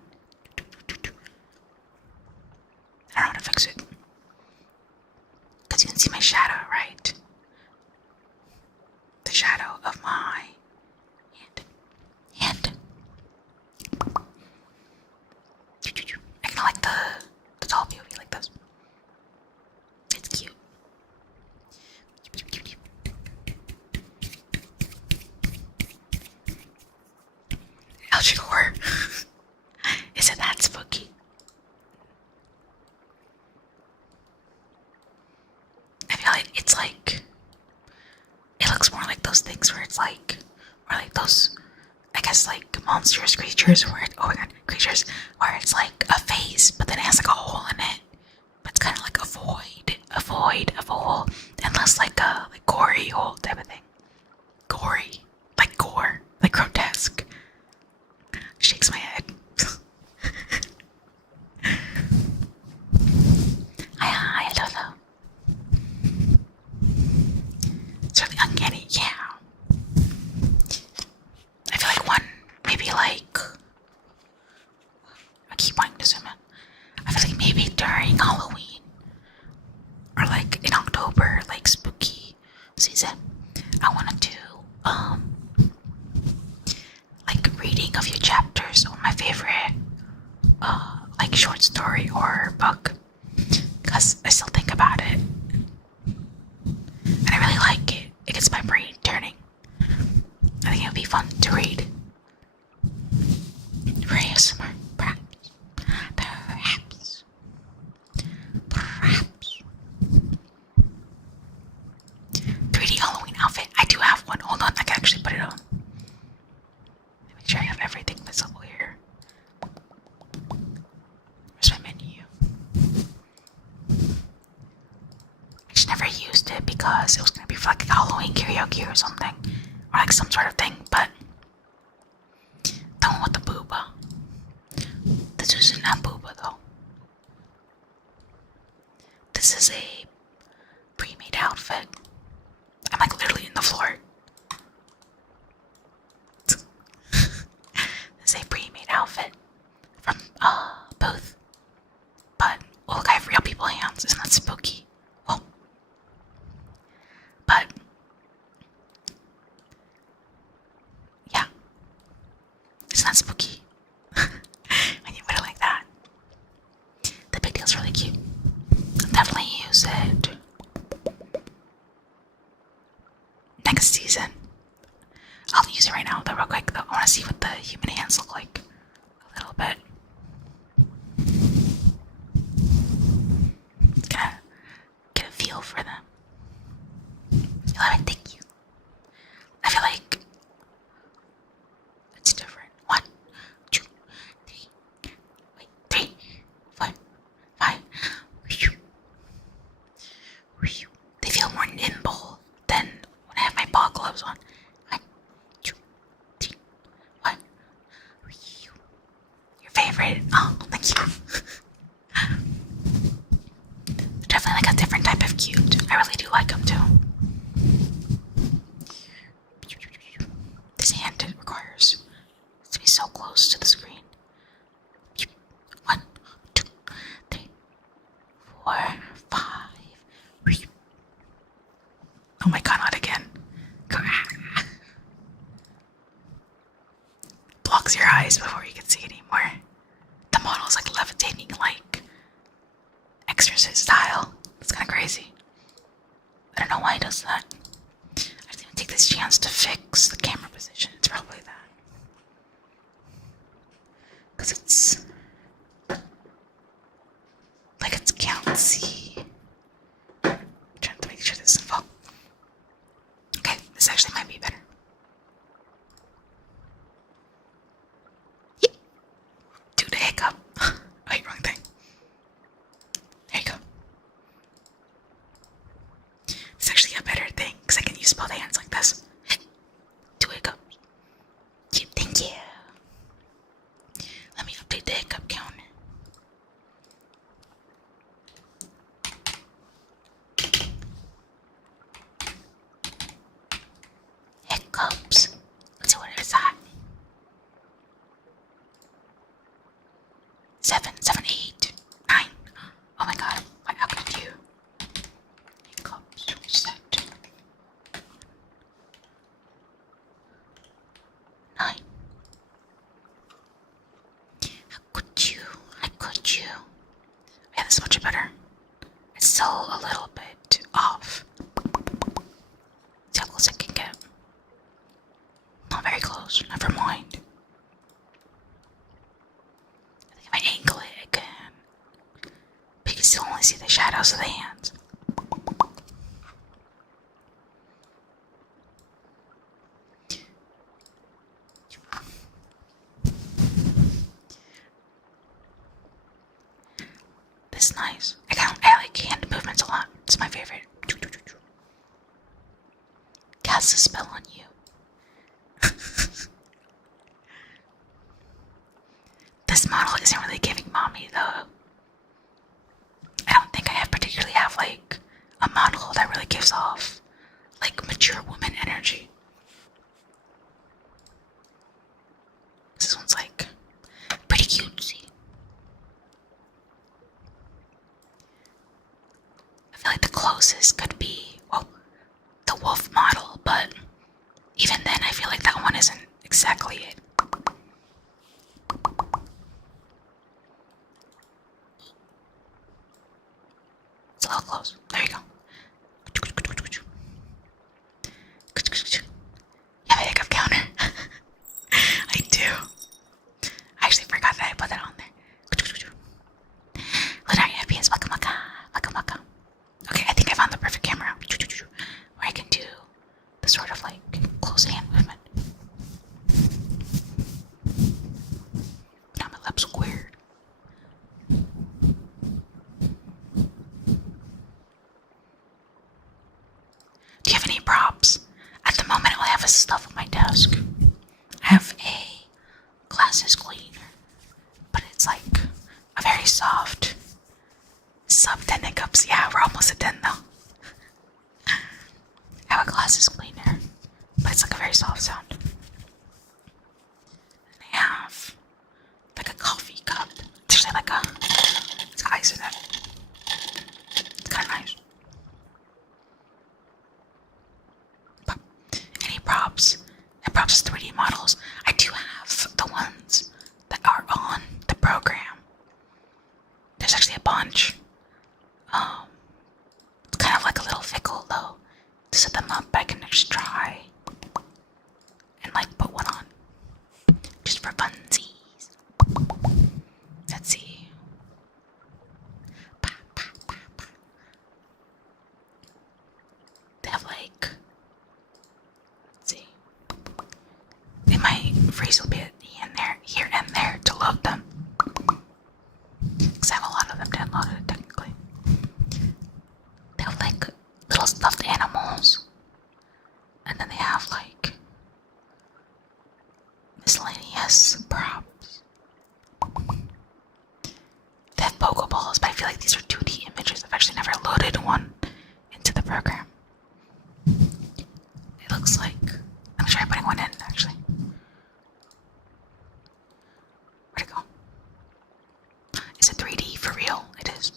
I don't know how to fix it. Because you can see my shadow, right? The shadow of my hand. I kind of like the tall beauty like this. It's cute. Ouch, horror. Isn't that spooky? I feel like it's like, it looks more like those things where it's like, or like those, I guess like monstrous creatures where it, oh my god, creatures where it's like a face, but then it has like a hole in it. But it's kind of like a hole, and less like a like gory hole type of thing. Gory, like gore, like grotesque. Shakes my head. I don't know. It's really uncanny, yeah. I feel like maybe like, I keep wanting to zoom in. I feel like maybe during Halloween, or like in October, like spooky season, I want to do, like reading a few chapters of my favorite, like short story or book, because I still think about it, and I really like it. It gets my brain turning. I think it would be fun to read. For ASMR, perhaps. 3D Halloween outfit. I do have one. Hold on, I can actually put it on. Make sure I have everything visible here. Where's my menu? I just never used it because it was gonna be for like a Halloween karaoke or something, or like some sort of thing. But the one with the booba. This isn't that booba though. This is a pre-made outfit. I'm like literally in the floor. This is a pre-made outfit from Booth. But oh look, I have real people hands. Isn't that spooky? Oh. But yeah. Isn't that spooky? When you put it like that. The pigtail's really cute. I'll definitely use it next season. I'll use it right now though real quick though. I wanna see what the human hands look like a little bit. Gonna get a feel for them. You love it, thank you. I feel like it's different. 1, 2, decorated. Oh, thank you. They're definitely like a different type of cute. I really do like them too. This hand requires to be so close to the screen. 1, 2, 3, 4, 5. Oh my god, not again. Blocks your eyes before you can see anymore. The model's like levitating like Exorcist style. It's kind of crazy. I don't know why he does that. I didn't even take this chance to fix the camera position. It's probably that. Because it's like it's bouncy. I'm trying to make sure this doesn't fall. Okay, this actually might be better. Do the hiccup. Wait, wrong thing. There you go. It's actually a better thing because I can use both hands like this. Do hiccup. Thank you. Let me update the hiccup counter. Hiccups. Let's see what it is at. 7, 7, 8, 9. Oh my god, what happened to you? Hiccups, what's that? 9. How could you? Yeah, this is much better. It's still a little bit off. See how close I can get. Not very close, never mind. I think if I angle it again, but you can still only see the shadows of the hands. This is nice. I like hand movements a lot. It's my favorite. Cast a spell on you. This model isn't really giving mommy though. I don't think I particularly have like a model that really gives off like mature woman energy. This one's like pretty cutesy. I feel like the closest could be, well, the wolf model, but even then I feel like that one isn't exactly it. It's a little close. There you go. You have a hiccup counter. I do. I actually forgot that I put that on there. Lunar FPS, waka. Okay, I think I found the perfect camera. Where I can do the sort of like close hand movement. Now my lips look weird. Do you have any props? At the moment, all I have is stuff on my desk. I have a glasses cleaner, but it's like a very soft sub 10 hiccups. Yeah, we're almost at 10 though. I have a glasses cleaner, but it's like a very soft sound. And I have like a coffee cup. There's like it's got ice in it. It's kind of nice. But any props? And props is 3D models. I do have the ones that are on the program. There's actually a bunch. It's kind of like a little fickle though. To set them up, I can just try and like put one on. Just for funsies. Let's see. They have like, let's see. They might freeze a bit here and there to load them. Because I have a lot of them downloaded technically. They have like little stuffed animals. And then they have like miscellaneous props. Is it 3D for real? It is.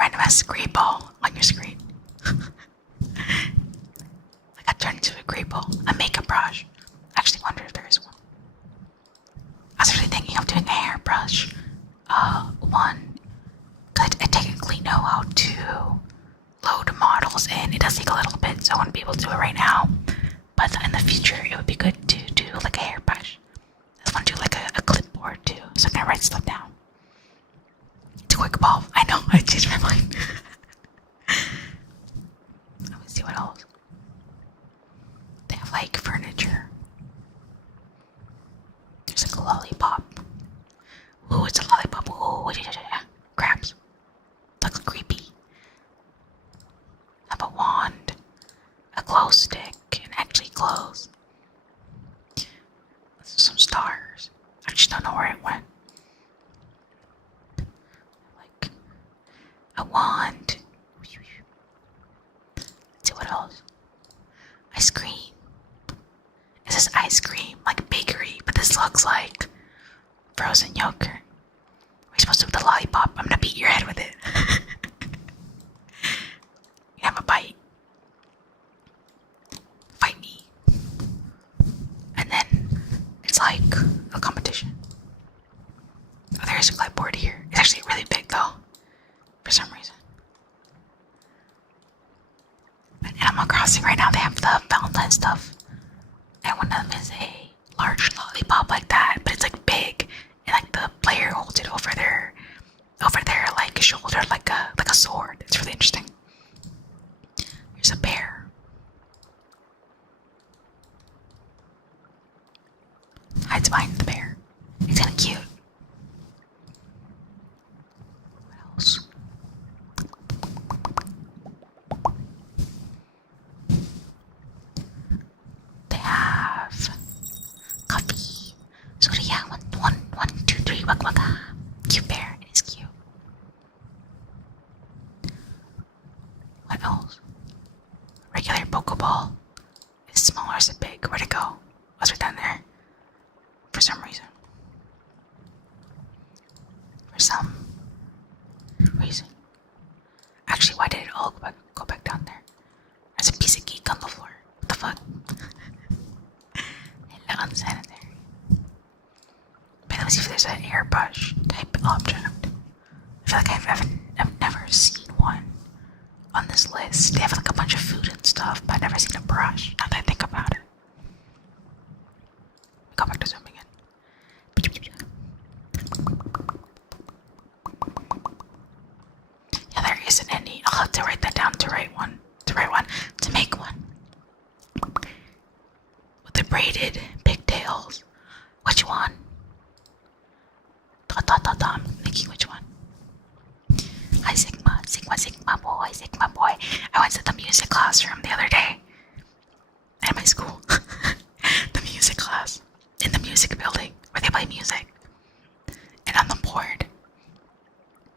Random ass great ball on your screen. I got turned into a great ball. A makeup brush. I actually wonder if there is one. I was actually thinking of doing a hairbrush one. I technically know how to load models in. It does take a little bit, so I wouldn't be able to do it right now. But in the future, it would be good to do like a hairbrush. I just want to do like a clipboard too, so I can write stuff down. It's a quick ball. I know, I changed my mind. Let me see what else. They have like furniture. There's like a lollipop. Ooh, it's a lollipop. Ooh, yeah. Crabs. Looks creepy. I have a wand, a glow stick, and actually glows. Some stars. I just don't know where it went. Like a wand. Let's see what else. Ice cream. Is this ice cream? Like bakery, but this looks like frozen yogurt. We're supposed to do the lollipop. I'm gonna beat your head with it. You have a bite. Fight me. And then it's like a competition. Oh, there's a clipboard here. It's actually really big though, for some reason. And Animal Crossing right now, they have the Valentine stuff. And one of them is a large lollipop like that, but it's like big, and like the player holds it over their like shoulder, like a sword. It's really interesting. There's a bear. Hides behind the bear. It's kind of cute. What else? They have coffee. So yeah, one, 2, 3, waka waka. Cute bear. It is cute. What else? Regular Pokeball. Is it small or is it big? Where'd it go? Was it down there? For some reason. For some reason. Actually, why did it all go back down there? There's a piece of geek on the floor. What the fuck? Hella unsanitary. But let me see if there's an airbrush type object. I feel like I've never seen one on this list. They have like a bunch of food and stuff, but I've never seen a brush, now that I think about it. Go back to zooming in. Yeah, there isn't any. I'll have to write that down to write one. To make one. With the braided pigtails. Which one? I'm thinking which one. Hi Sigma boy. I went to the music classroom the other day. At my school. The music class. In the music building where they play music. And on the board,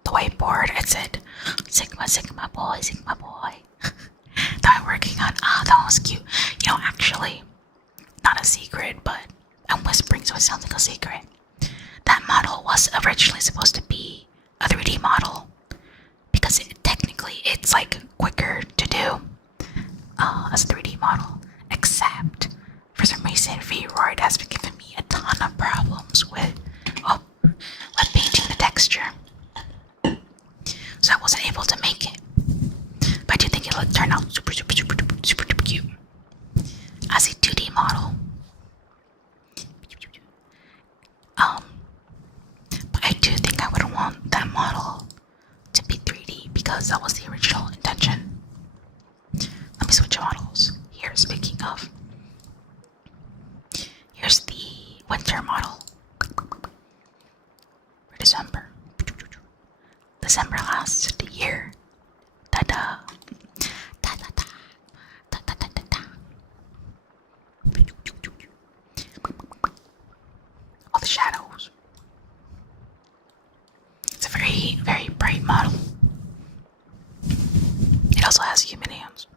the whiteboard, it said Sigma boy. That I'm working on. That was cute. You know, actually, not a secret, but I'm whispering so it sounds like a secret. That model was originally supposed to be a 3D model because technically it's like quicker to do as a 3D model, except for some reason VRoid has been giving me a ton of problems with painting the texture, so I wasn't able to make it. But I do think it'll turn out super cute as a 2D model. But I do think I would want that model to be 3D because that was the original intention. Let me switch models here. Speaking of, here's the winter model for December. December last year. Ta-da. Ta-ta-ta. Ta-ta-ta-ta-ta. All the shadows. It's a very, very bright model. It also has human hands.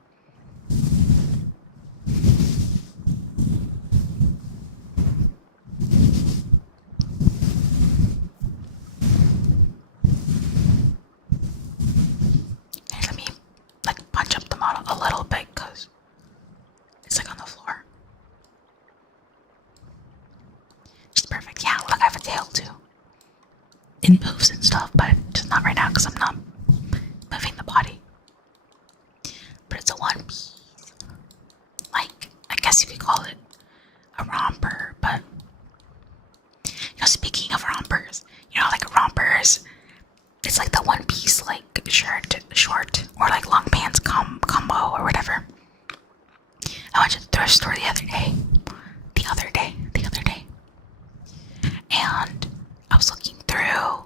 it moves and stuff, but just not right now because I'm not moving the body. But it's a one piece. Like, I guess you could call it a romper, but speaking of rompers, like rompers, it's like the one piece like shirt, short, or like long pants combo or whatever. I went to the thrift store the other day, and I was looking through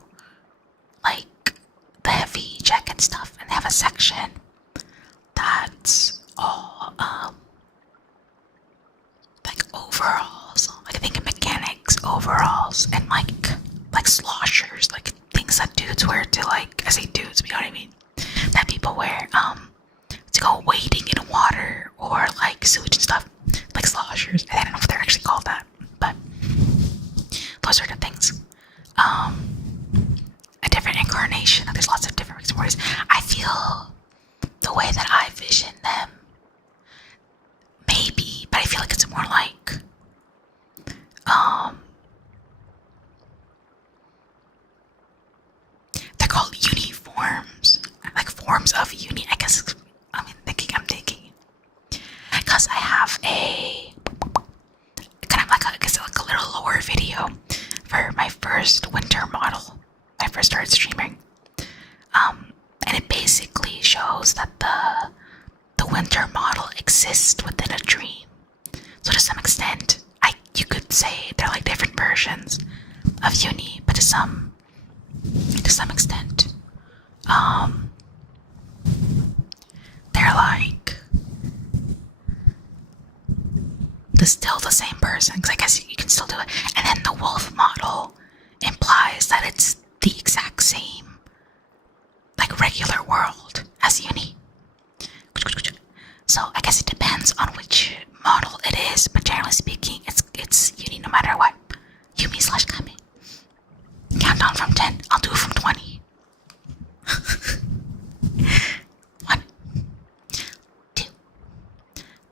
like the heavy jacket stuff, and they have a section that's all like overalls, like I think mechanics overalls, and like sloshers, like things that dudes wear to, like, I say dudes, but you know what I mean, that people wear to go wading in water or like sewage and stuff, like sloshers. I don't know if they're actually called that, but those sort of things. A different incarnation. There's lots of different words. I feel the way that I vision them, maybe, but I feel like it's more like they're called uniforms, like forms of uni. I guess I'm thinking, because I have a kind of like a little lower video for my first winter model. I first started streaming, and it basically shows that the winter model exists within a dream. So to some extent, you could say they're like different versions of uni, but to some extent, they're like still the same person, because I guess you can still do it. And then the wolf model implies that it's the exact same, like, regular world as uni. So I guess it depends on which model it is, but generally speaking, it's uni no matter what. Yumi/Kami. Count down from 10. I'll do it from 20. 1, 2,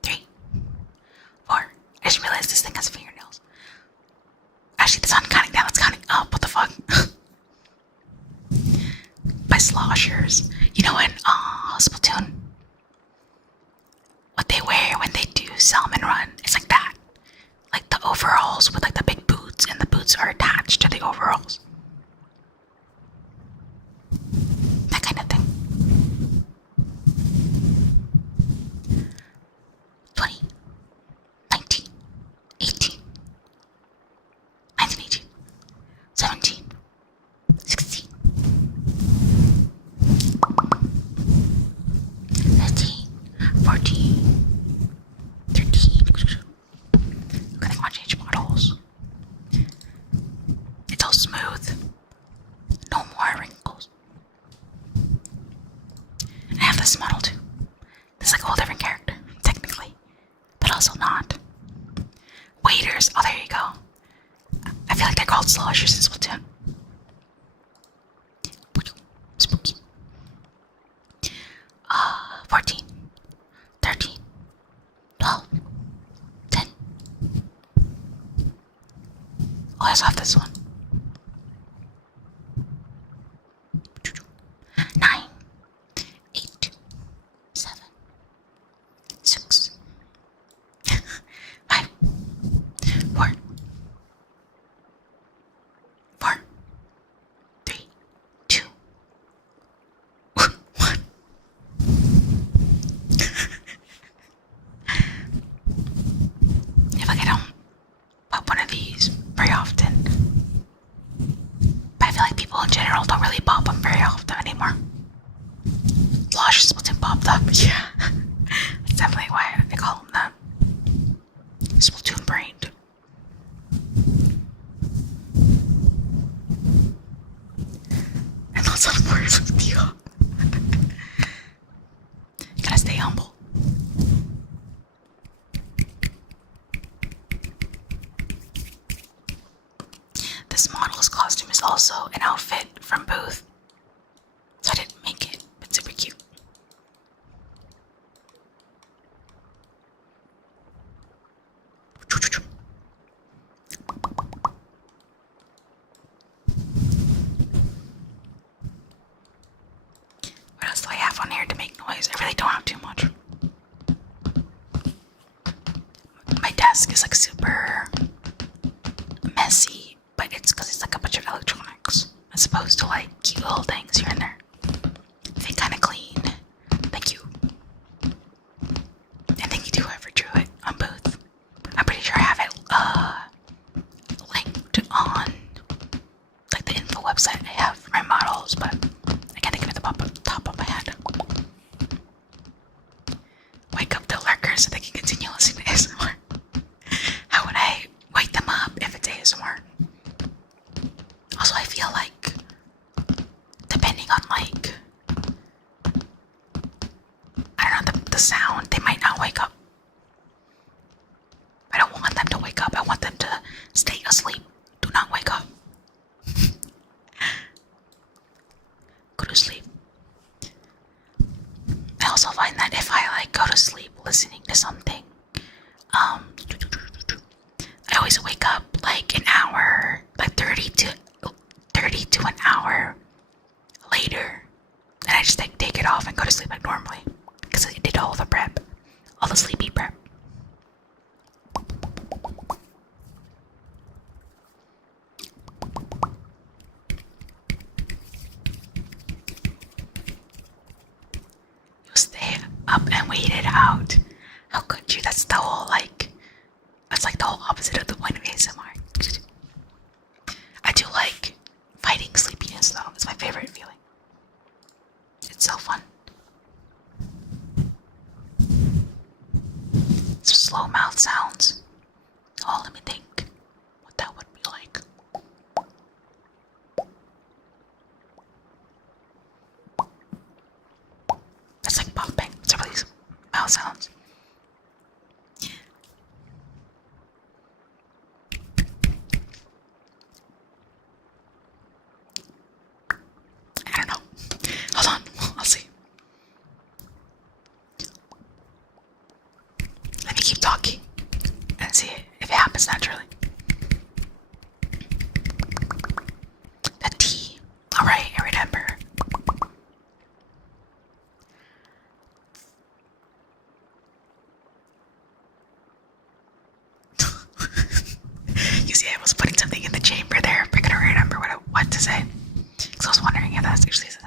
3, 4. I just realized this thing has fingernails. Actually, that's not counting down, it's counting up. What the fuck? By sloshers. You know, in Splatoon, what they wear when they do Salmon Run, it's like that. Like the overalls with like the big boots, and the boots are attached to the overalls. That kind of thing. 20, 19, 18, 19, 18, 17, 16, 15, 14, 13. Look, I want to change models. It's all smooth. No more wrinkles. And I have this model too. This is like a whole different character, technically, but also not. Waiters. Oh, there you go. I feel like they're called sloshers in Splatoon. Spooky. 14, 13, 12, 10. Oh, I also have this one. 9, 8, 7, 6, 5, 4, 4, 3, 2, 1. If I don't pop one of these very often, but I feel like people in general don't really pop them very often anymore. Slosh Splatoon popped up, yeah. That's definitely why I call them that. Splatoon brained. And those are words with you. Gotta stay humble. This model's costume is also an outfit from Booth, so I didn't make it, but super cute. so they can continue listening to ASMR. How would I wake them up if it's ASMR? Also, I feel like, depending on like, I don't know, the sound, they might not wake up. I don't want them to wake up. I want them to stay asleep. Do not wake up. Go to sleep. I also find that if I like go to sleep listening to something, I always wake up like an hour, like 30 to an hour later, and I just like take it off and go to sleep like normally because I did all the prep, all the sleepy prep. You stay up and wait it out. How could you? That's the whole that's like the whole opposite of the point of ASMR. I do like fighting sleepiness though. It's my favorite feeling. It's so fun. So slow mouth sounds. Oh, let me think what that would be like. That's like popping. It's really mouth sounds. I don't know. Hold on, I'll see. Let me keep talking and see if it happens naturally. The T. Alright, I remember. You see, I was putting something in the chamber there. I couldn't remember what to say. Because I was wondering if that's actually the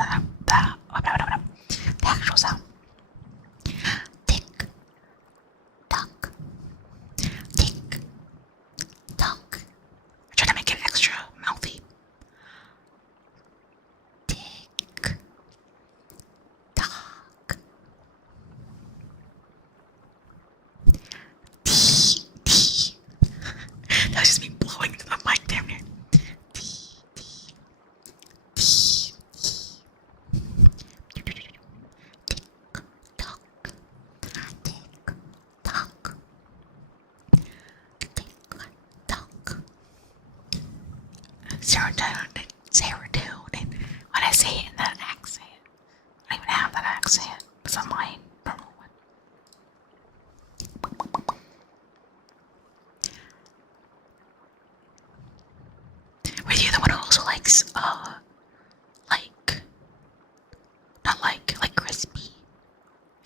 actual sound. Tick, tock, tick, tock. I try to make it extra mouthy. Tick, tock. Tee, tee. That was just me blowing into the mic down here. Tee, tee, tee, tee. Serotonin. When I say it in that accent, I don't even have that accent. It's on my normal one. Were you the one who also likes, not like crispy?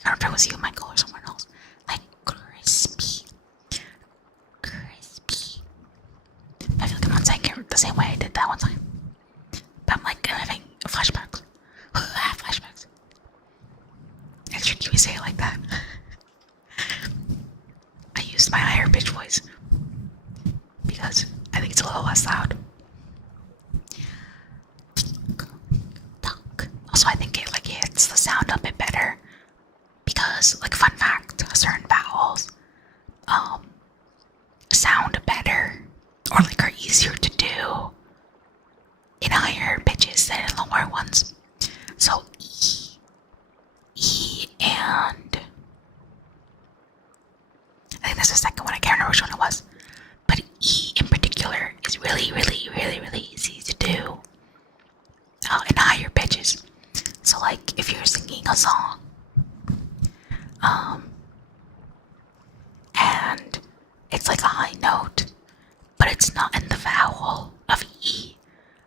I don't know if it was you, Michael, or someone else. Like crispy. Crispy. I feel like I'm not saying it the same way I did that one time. But I'm like having flashbacks. Flashbacks. Extra cute we say it like that. I used my higher pitch voice because I think it's a little less loud. Also, I think it hits the sound a bit better because, like, fun fact, certain vowels sound better or like are easier to do in higher pitches than in lower ones. So E and I think that's the second one. I can't remember which one it was, but E in particular is really easy to do in higher pitches. So like if you're singing a song and it's like a high note but it's not in the vowel of E,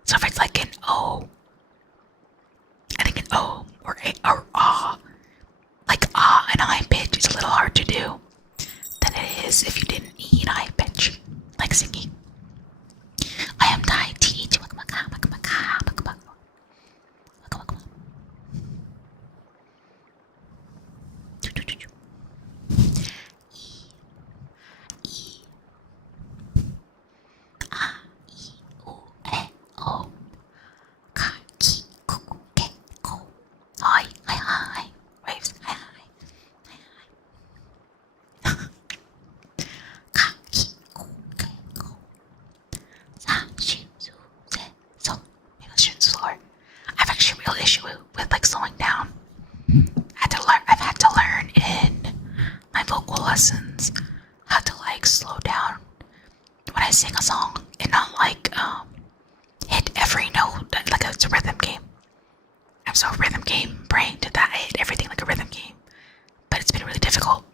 so if it's like an O, I think an O or A or ah, like ah in high pitch is a little hard to do than it is if you did an E in high pitch, like singing. I am Tai T. Hi. Waves. Hi. lessons had to like slow down when I sing a song and not like hit every note like it's a rhythm game. I'm so rhythm game brained that I hit everything like a rhythm game. But it's been really difficult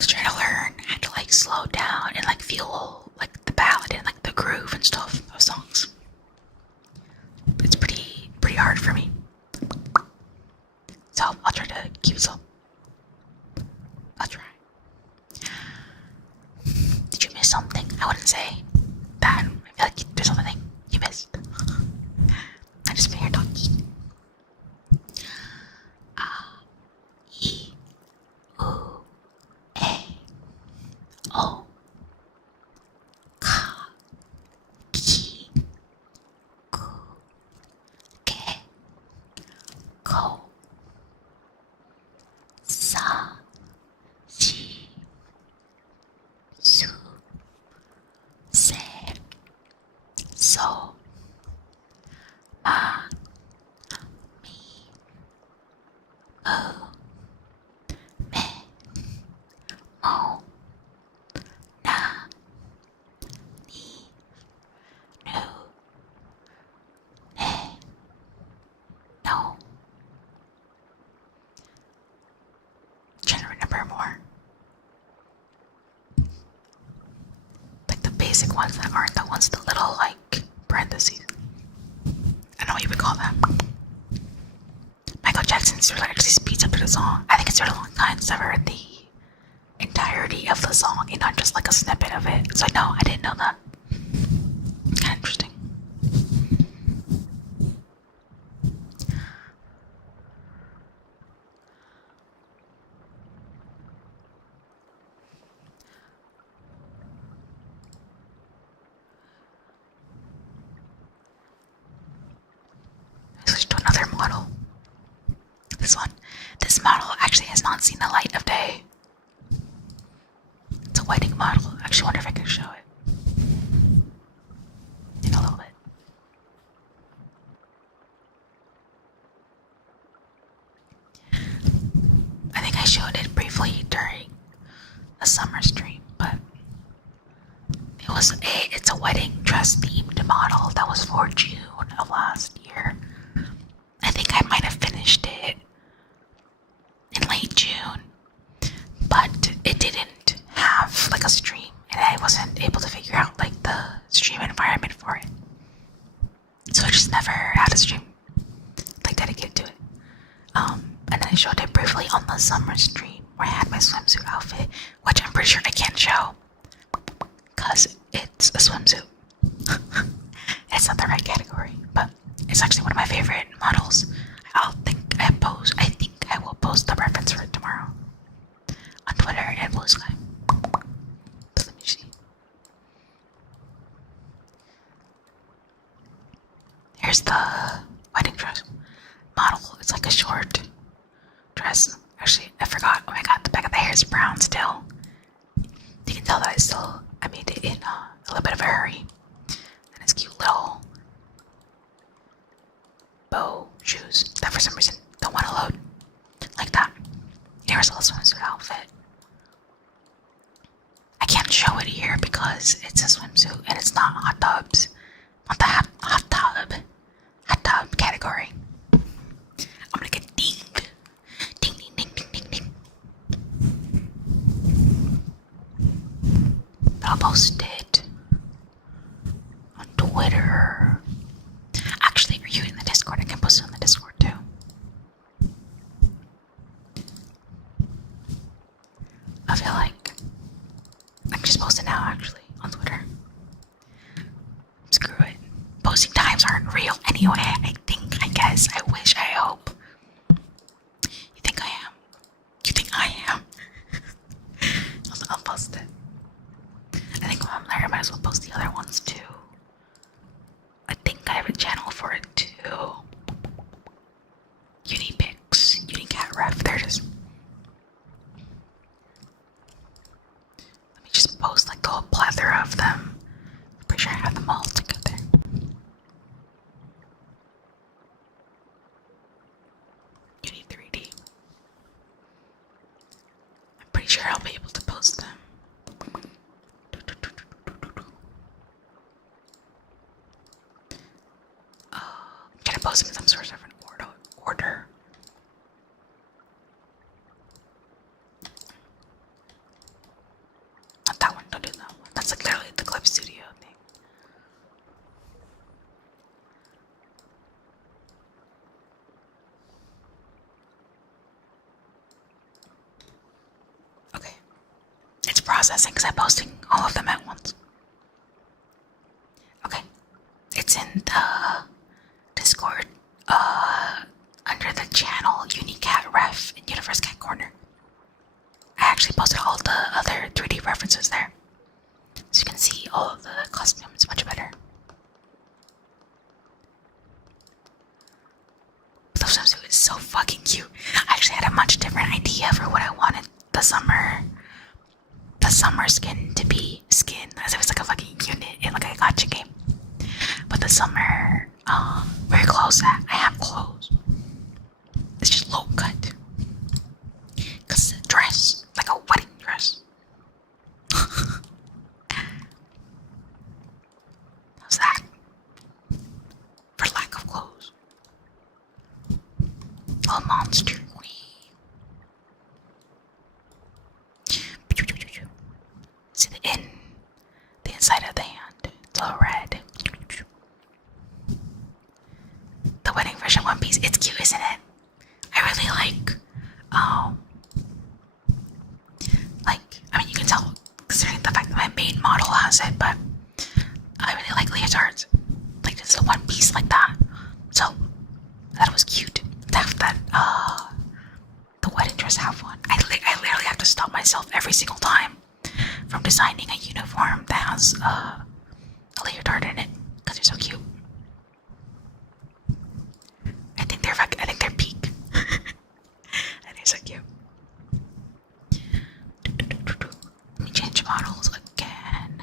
to try to learn how to like slow down and like feel like the ballad and like the groove and stuff of songs. It's pretty hard for me. So I'll try to keep it up. I'll try. Did you miss something? I wouldn't say that. I feel like there's something you missed. I just been here talking. E, U, A, O, Ka, Ki, Ku, Ke, Ko, Sa, Si, Su, Se, So, Ma, Mi, Mu, Me, Mo, Na, Ni, Nu, Ne, No. Trying to remember more. Like the basic ones that aren't the ones, the little like parentheses. I don't know what you would call that. Michael Jackson actually speeds up to the song. I think it's been a long time since I've heard the entirety of the song and not just like a snippet of it. So no, I didn't know that. Kind of interesting. I switched to another model. This model actually has not seen the light of day. It's a wedding model. I actually wonder if I can show it in a little bit. I think I showed it briefly during a summer stream, but it's a wedding dress themed model that was for June of last year. I think I might have finished it in late June, but it didn't have like a stream and I wasn't able to figure out like the stream environment for it. So I just never had a stream like dedicated to it. And then I showed it briefly on the summer stream where I had my swimsuit outfit, which I'm pretty sure I can't show because it's a swimsuit. It's not the right category, but it's actually one of my favorite models. I think I will post the reference for it tomorrow on Twitter and Blue Sky. So let me see. Here's the wedding dress model. It's like a short dress. Actually, I forgot. Oh my god, the back of the hair is brown still. You can tell that I made it in a little bit of a hurry. And it's cute little bow shoes that for some reason don't want to load like that. Here's a little swimsuit outfit. I can't show it here because it's a swimsuit and it's not hot tubs. Not the hot tub category. I'm gonna get dinged. Ding, ding, ding, ding, ding, ding. But I'll post it on Twitter. Actually, are you in the Discord? I can post it on the Discord too. I feel like I can just post it now actually on Twitter. Screw it. Posting times aren't real anyway. I guess, I wish, I hope. You think I am? You think I am? I'll post it. I think while I'm there, I might as well post the other ones too. I think I have a channel for it too. Unipics, Unicat There it is. Let me just post like the whole plethora of them. I'm pretty sure I have them all together. sure I'll be able to post them. Can I post them in some sort of an order? Not that one, don't do that one. That's like literally the Clip Studio thing. Okay. It's processing because I'm posting all of them at once. Okay. It's in the Discord, under the channel Unicat Ref in Universe Cat Corner. I actually posted all the other 3D references there. So you can see all of the costumes much better. The swimsuit is so fucking cute. I actually had a much different idea for what I wanted the summer skin to be. Skin, as if it's like a fucking unit in like a gacha game. But the summer, where clothes at? I have clothes. It's just low cut. Cause it's a dress, like a wedding dress. How's that? For lack of clothes. A monster. See the inside of the hand. It's all red. The wedding version One Piece. It's cute, isn't it? I really I mean, you can tell considering the fact that my main model has it, but I really like leotards. Like, just a one piece like that. So, that was cute. That the wedding dress have one. I literally have to stop myself every single time from designing a uniform that has a leotard in it, because they're so cute. I think they're peak. And they're so cute. Let me change models again.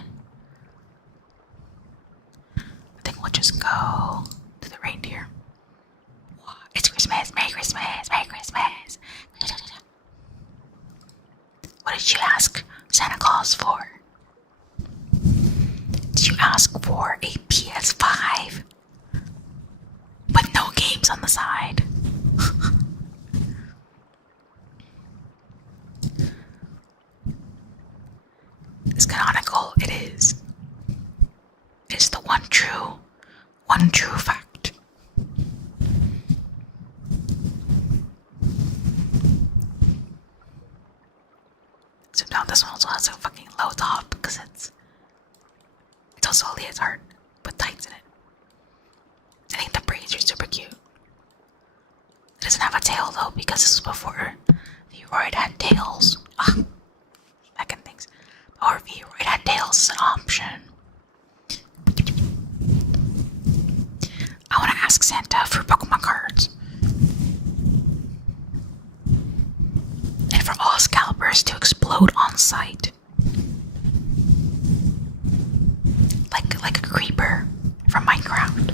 I think we'll just go to the reindeer. It's Christmas. Merry Christmas. Merry Christmas. What did you ask Santa Claus for? Did you ask for a PS5 with no games on the side? It's canonical. It is. It's the one true fact. So now this one also has a fucking low top because it's also a leotard with tights in it. I think the braids are super cute. It doesn't have a tail though because this was before Vroid had tails. Back in things. Or Vroid had tails as an option. I want to ask Santa for Pokemon cards. And for all scalpers to explode on sight. Like a creeper from Minecraft.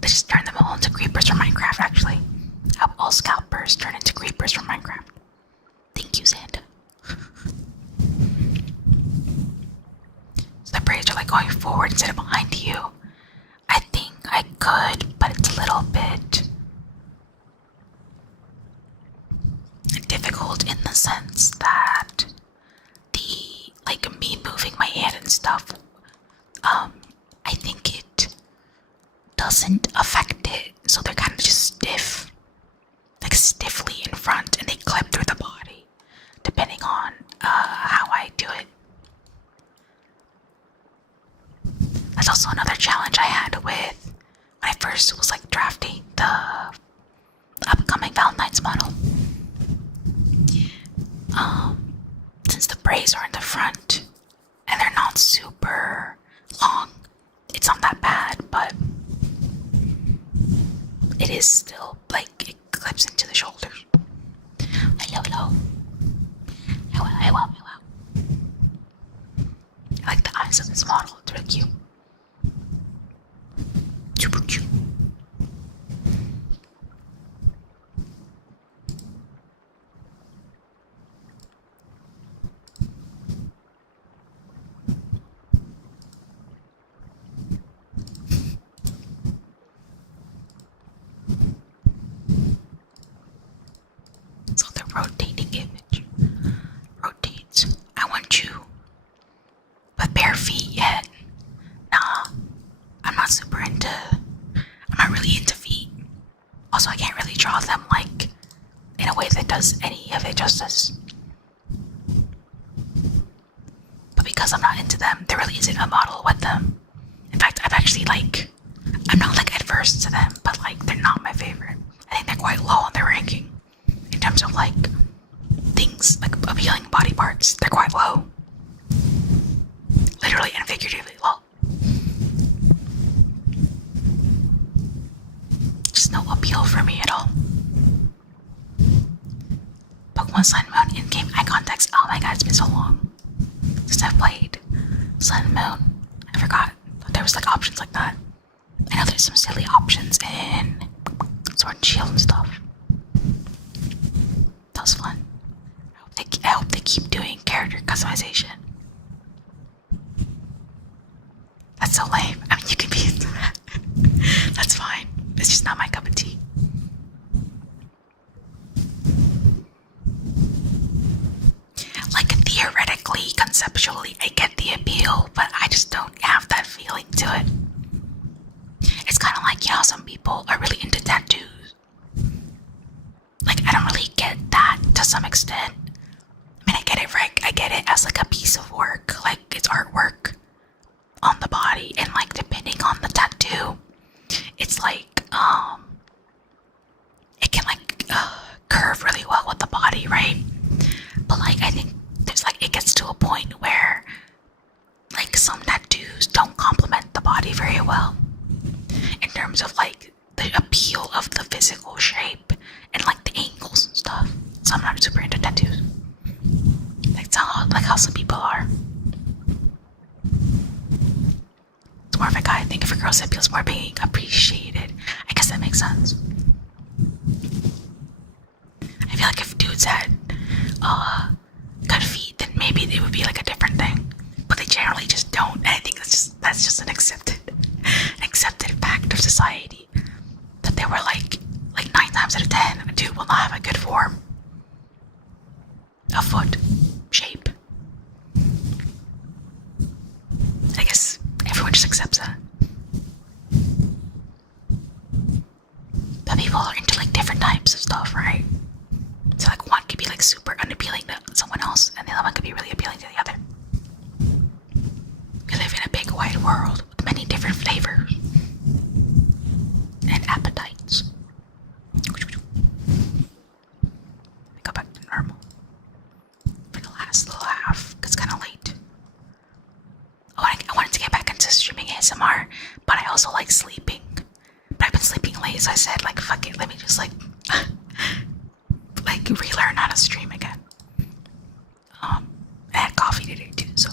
They just turn them all into creepers from Minecraft, actually. Have all scalpers turn into creepers from Minecraft. Thank you, Santa. So the braids are like going forward instead of behind you. I think I could, but it's a little bit difficult in the sense that me moving my hand and stuff, I think it doesn't affect it, so they're kind of just stiff, like stiffly in front, and they clip through the body, depending on how I do it. That's also another challenge I had with when I first was like drafting the upcoming Valentine's model. Since the braids are in the front and they're not super long, it's not that bad, but it is still like Rotating image. Rotates. I want you with bare feet yet. Nah, I'm not super into. I'm not really into feet. Also, I can't really draw them like in a way that does any of it justice. But because I'm not into them, there really isn't a model with them. In fact, I'm not like adverse to them, but like they're not my favorite. I think they're quite low on their ranking in terms of like things like appealing body parts. They're quite low, literally and figuratively low. Just no appeal for me at all. Pokemon Sun Moon in-game eye contacts. Oh my god, it's been so long since I've played Sun Moon. I forgot that there was like options like that. I know there's some silly options in Sword and Shield and stuff. That was fun. I hope they keep doing character customization. That's so lame. I mean, you can be into that. That's fine. It's just not my cup of tea. Like, theoretically, conceptually, I get the appeal, but I just don't have that feeling to it. It's kind of like, you know, some people are really into tattoos. Like, I don't really get that to some extent. I mean, I get it, right? I get it as like a piece of work, like it's artwork on the body, and like depending on the tattoo, it's like it can like curve really well with the body, right? But like I think there's like it gets to a point where like some tattoos don't complement the body very well in terms of like the appeal of the physical shape and like the angles and stuff. So I'm not super into tattoos. Like how some people are. It's more of a guy thing. If a girl said feels more being appreciated, I guess that makes sense. I feel like if dudes had good feet, then maybe it would be like a different thing. But they generally just don't. And I think that's just an accepted fact of society. That they were like 9 times out of 10, a dude will not have a good form. A foot shape. I guess everyone just accepts that. But people are into like different types of stuff, right? So like one could be like super unappealing to someone else, and the other one could be really appealing to the other. We live in a big wide world with many different flavors and appetites. Go back to normal for the last little half, because it's kind of late. Oh, I wanted to get back into streaming ASMR, but I also like sleeping. But I've been sleeping late, so I said, like, fuck it, let me just, like relearn how to stream again. I had coffee today, too, so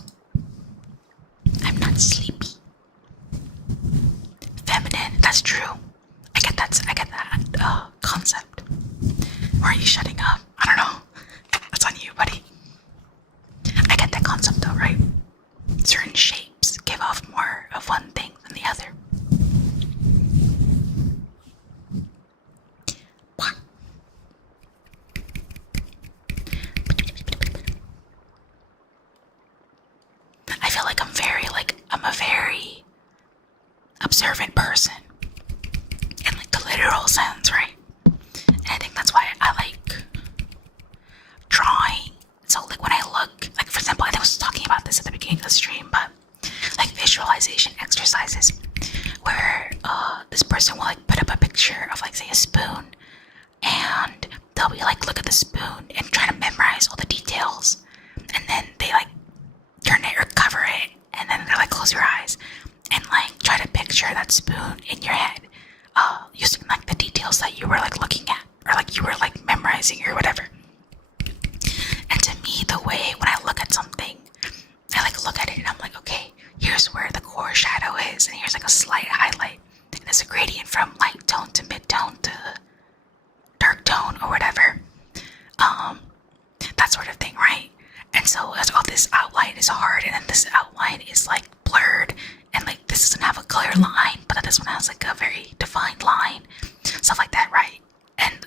I'm not sleepy. Feminine, that's true. I get that concept. Why are you shutting up? I don't know. That's on you, buddy. I get that concept, though, right? Certain shapes give off more of one thing than the other. I feel like I'm a very observant person in like the literal sense, right? And I think that's why I like drawing. So like when I look, like for example, I was talking about this at the beginning of the stream, but like visualization exercises where this person will like put up a picture of like say a spoon, and they'll be like look at the spoon and try to memorize all the details, and then they like turn it or cover it, and then they're like close your eyes and like try to picture that spoon in your head using like the details that you were like looking at or like you were like memorizing or whatever. And to me, the way when I look at something, I like look at it and I'm like, okay, here's where the core shadow is, and here's like a slight highlight, and there's a gradient from light tone to mid tone to dark tone or whatever, that sort of thing, right? And so as all this outline is hard, and then this outline is like blurred, and like this doesn't have a clear line, but then this one has like a very defined line, stuff like that, right? And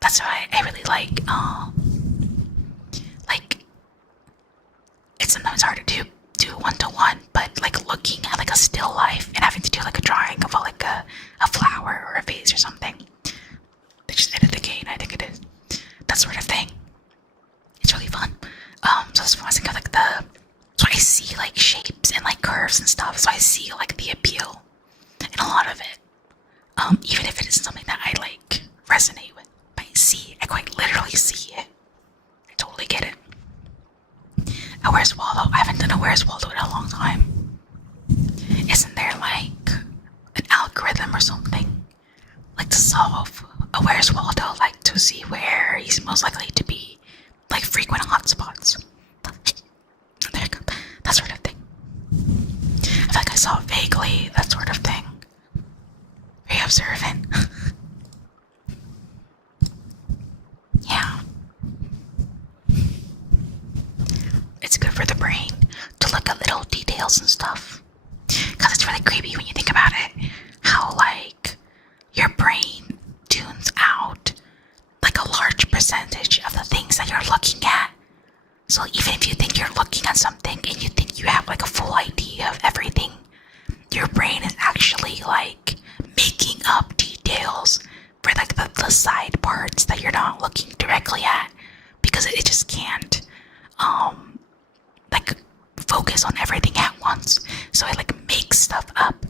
that's why I really like still life and having to do like a drawing of like a flower or a vase or something. They just edit the game, I think it is. That sort of thing. It's really fun. So this one, I think of like so I see like shapes and like curves and stuff. So I see like the appeal in a lot of it. Even if it isn't something that I like resonate with. But I quite literally see it. I totally get it. A Where's Waldo? I haven't done a Where's Waldo in a long time. Isn't there like an algorithm or something? Like to solve a Where's Waldo, like to see where he's most likely to be, like frequent hotspots. There you go. That sort of thing. I feel like I saw vaguely that sort of thing. Very observant. Yeah. It's good for the brain to look at little details and stuff. Because it's really creepy when you think about it. How, like, your brain tunes out, like, a large percentage of the things that you're looking at. So even if you think you're looking at something and you think you have, like, a full idea of everything, your brain is actually, like, making up details for, like, the side parts that you're not looking directly at. Because it just can't, like, focus on everything at once. So it, like, makes stuff up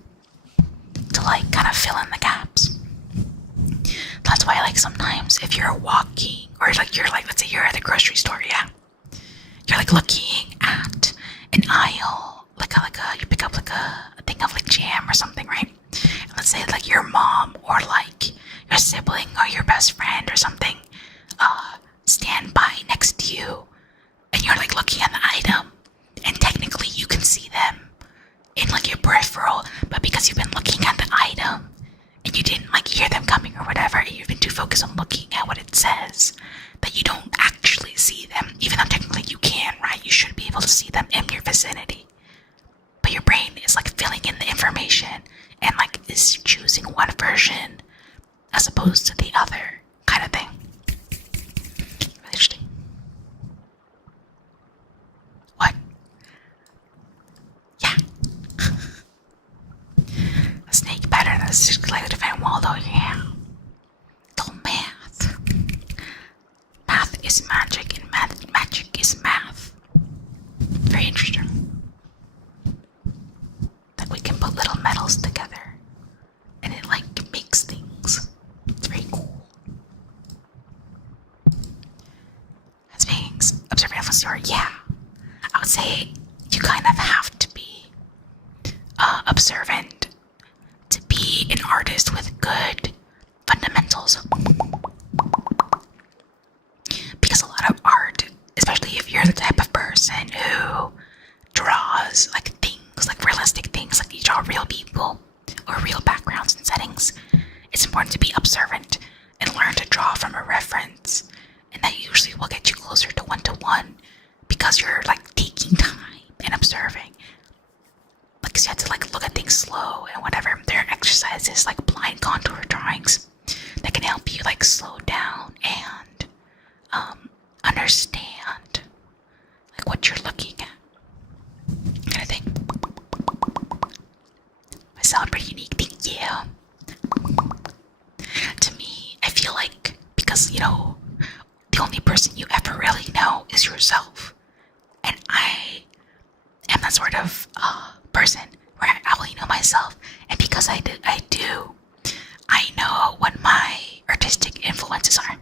to, like, kind of fill in the gaps. That's why, like, sometimes if you're walking, or, like, you're, like, let's say you're at the grocery store, yeah? You're, like, looking at an aisle, you pick up, like, a thing of, like, jam or something, right? And let's say, like, your mom or, like, your sibling or your best friend or something, stand by next to you, and you're, like, looking at the item, and technically you can see them in, like, your peripheral, but because you've been looking at the item, and you didn't, like, hear them coming or whatever, and you've been too focused on looking at what it says, that you don't actually see them, even though technically you can, right? You should be able to see them in your vicinity. But your brain is, like, filling in the information, and, like, is choosing one version as opposed to the other, kind of thing. Really interesting. What? Yeah. A snake pattern that's circulated to find Waldo, yeah. It's all math. Math is magic, and magic is math. Very interesting. Like, we can put little metals together, and it, like, makes things. It's very cool. As being observant of a story, yeah. I would say you kind of have to be observant to be an artist with good fundamentals. Because a lot of art, especially if you're the type of person who draws, like, things, like realistic things, like you draw real people or real backgrounds and settings, it's important to be observant and learn to draw from a reference. And that usually will get you closer to one-to-one because you're, like, taking time and observing. Like, so you have to, like, look at things slow and whatever. There are exercises like blind contour drawings that can help you, like, slow down and understand, like, what you're looking at, kind of thing. I sound pretty unique, thank you. To me, I feel like, because, you know, the only person you ever really know is yourself, and I am that sort of person where I only know myself, and because I do, I know what my artistic influences are.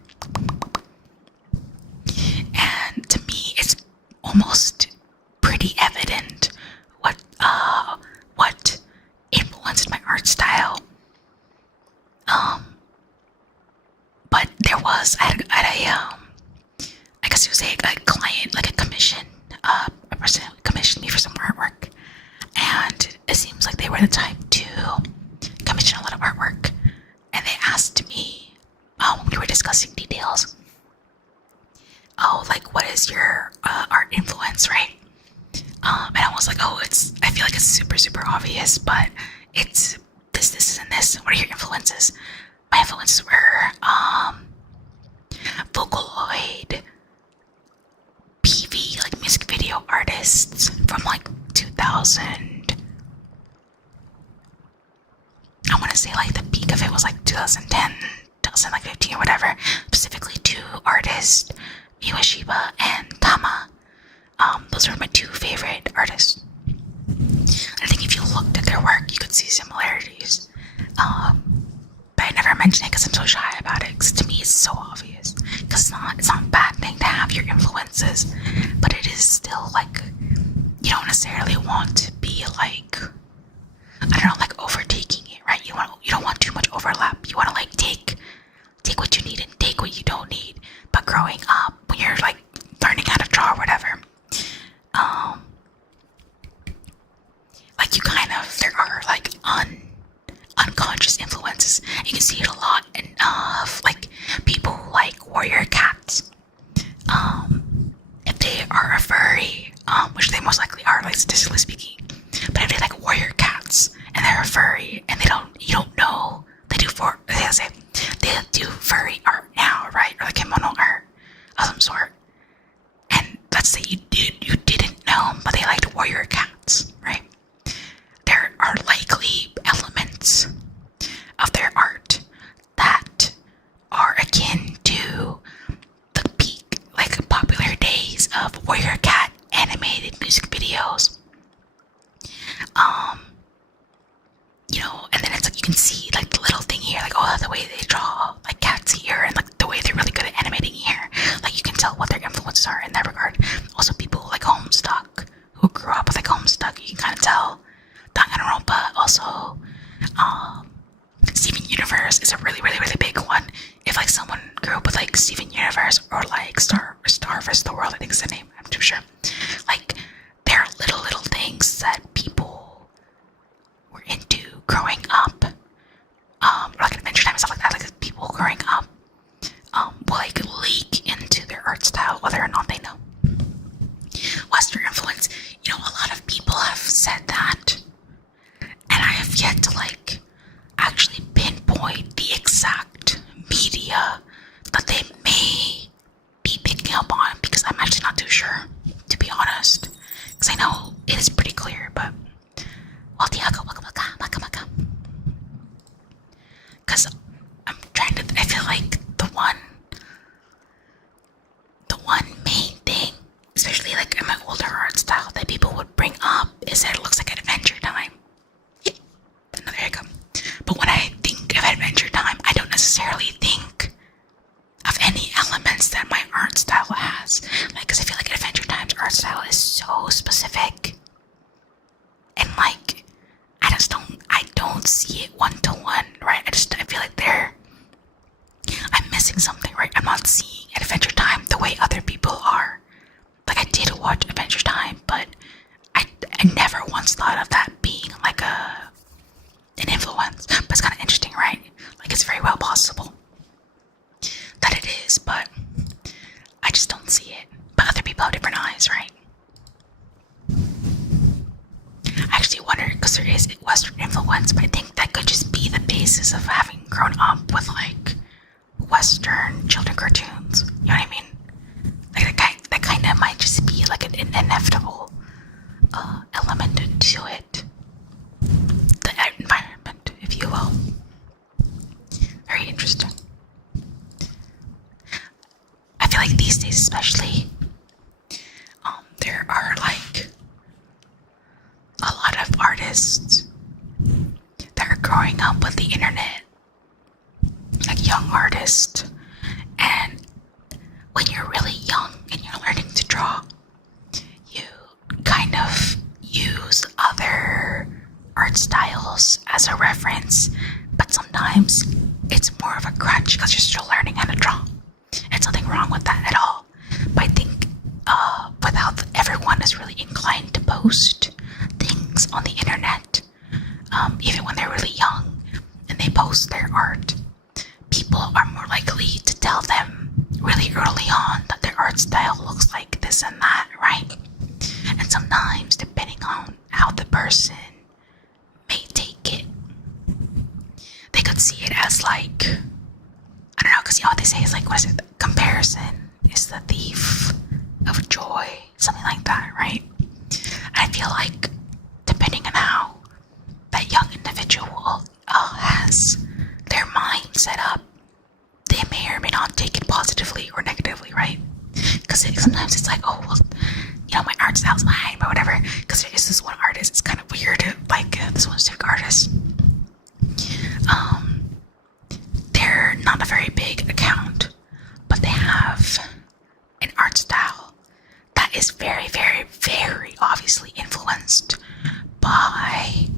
And to me, it's almost pretty evident what influenced my art style. But there was, I guess you would say, a client, like a commission, a person commissioned me for some artwork, and it seems like they were the type to commission a lot of artwork, and they asked me, when we were discussing details, oh, like, what is your art influence, right? And I was like, oh, I feel like it's super, super obvious, but it's this, and this. What are your influences? My influences were, Vocaloid, PV, like music video artists from, like, 2000, artist, Miwa Shiba and Tama. Those are my two favorite artists. I think if you looked at their work, you could see similarities. But I never mention it because I'm so shy about it. Because to me, it's so obvious. Because it's not a bad thing to have your influences, but it is still like you don't necessarily want to be like, I don't know, like overtaking it, right? You don't want too much overlap. You want to like take what you need and take what you don't need. But growing up, when you're like learning how to draw or whatever, like you kind of, there are like unconscious influences. You can see it a lot in like people who like warrior cats. If they are a furry, which they most likely are, like statistically speaking, but if they like warrior cats and they're a furry and you don't know they do furry art now, right? Or like kimono art of some sort. And let's say you didn't know, but they liked warrior cats, right? There are likely elements of their art that are akin to the peak, like popular days of warrior cat animated music videos. You know, and then it's like you can see like the little thing here, like the way they draw like cats here, and like the way they're really good at animating here. Like you can tell what their influences are in that regard. Also, people like Homestuck, who grew up with like Homestuck, you can kind of tell. Danganronpa, also, Steven Universe is a really big one. If like someone grew up with like Steven Universe or like Star vs. the World, I think is the name, I'm too sure. Like there are little things that people were into growing up, like Adventure Time and stuff like that. Like people growing up will like leak into their art style whether or not they know. Western influence, you know, a lot of people have said that, and I have yet to like actually pinpoint the exact media that they may be picking up on, because I'm actually not too sure, to be honest. Because I know it is pretty clear, but because I'm trying to, I feel like the one main thing, especially like in my older art style, that people would bring up is that it looks like Adventure Time. Another hiccup. But when I think of Adventure Time, I don't necessarily think of any elements that my art style has. Like, because I feel like Adventure Time's art style is so specific, and like I don't see it one-to-one, right? I feel like I'm missing something, right? I'm not seeing Adventure Time the way other people are. Like, I did watch Adventure Time, but I never once thought of that being like an influence. But it's kind of interesting, right? Like, it's very well possible that it is, but I just don't see it. But other people have different eyes, right? I actually wonder, because there is Western influence, but I think that could just be the basis of having grown up with like Western children cartoons. You know what I mean? Like that kind of might just be like an inevitable element to it. The environment, if you will. Very interesting. I feel like these days especially, there are like a lot of artists that are growing up with the internet, like young artists, and when you're really young and you're learning to draw, you kind of use other art styles as a reference, but sometimes it's more of a crutch because you're still learning how to draw. There's nothing wrong with that at all, but I think without everyone is really inclined to post things on the internet, even when they're really young and they post their art, people are more likely to tell them really early on that their art style looks like this and that, right? And sometimes, depending on how the person may take it, they could see it as like, I don't know, because you know what they say is like, what is it? Comparison is the thief of joy, something like that, right? I feel like depending on how that young individual has their mind set up, they may or may not take it positively or negatively, right? because sometimes it's like, oh, well, my art style's mine, or whatever. Because there is this one artist, it's kind of weird, like this one specific artist. They're not a very big account, but they have an art style that is very, very, very obviously influenced by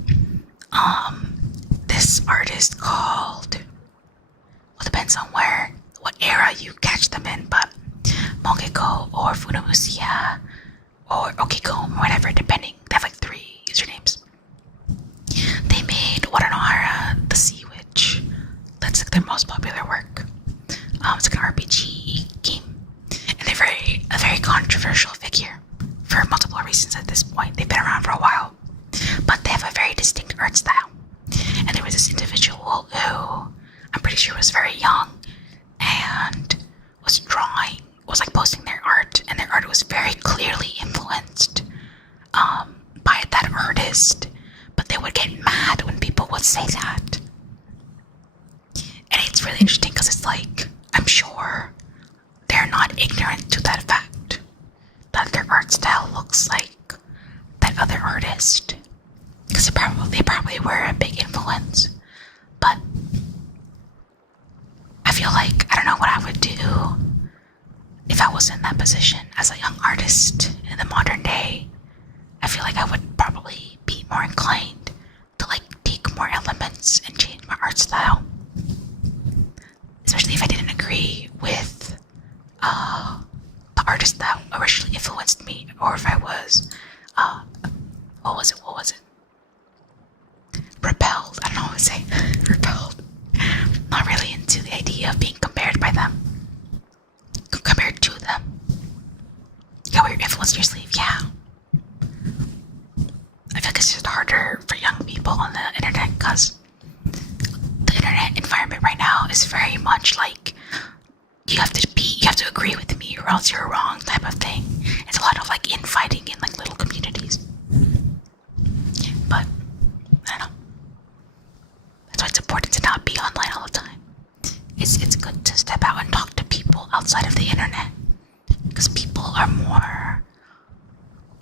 this artist called, well, depends on what era you catch them in, but Mongeko or Funamusia or Okiko or whatever, depending. They have like 3 usernames. They made Waranohara the Sea Witch. That's like their most popular work. It's like an RPG game, and they're a very controversial figure for multiple reasons at this point. They've been around for a while, but they have a very distinct art style. And there was this individual who I'm pretty sure was very young and was like posting their art, and their art was very clearly influenced by that artist, but they would get mad when people would say that. And it's really interesting because it's like, I'm sure they're not ignorant to that fact that their art style looks like that other artist, because they probably were a big influence. But I feel like I don't know what I would do if I was in that position as a young artist in the modern day. I feel like I would probably be more inclined to like take more elements and change my art style, especially if I didn't agree with the artist that originally influenced me, or if I was what was it? Repelled. I don't know what to say. Repelled. Not really into the idea of being compared by them. Compared to them. Yeah, wear your influence in your sleeve, yeah. I feel like it's just harder for young people on the internet because the internet environment right now is very much like you have to agree with me or else you're wrong type of thing. It's a lot of like infighting in like little communities. But I don't know. That's why it's important to not be online all the time. It's good to step out and talk to people outside of the internet, because people are more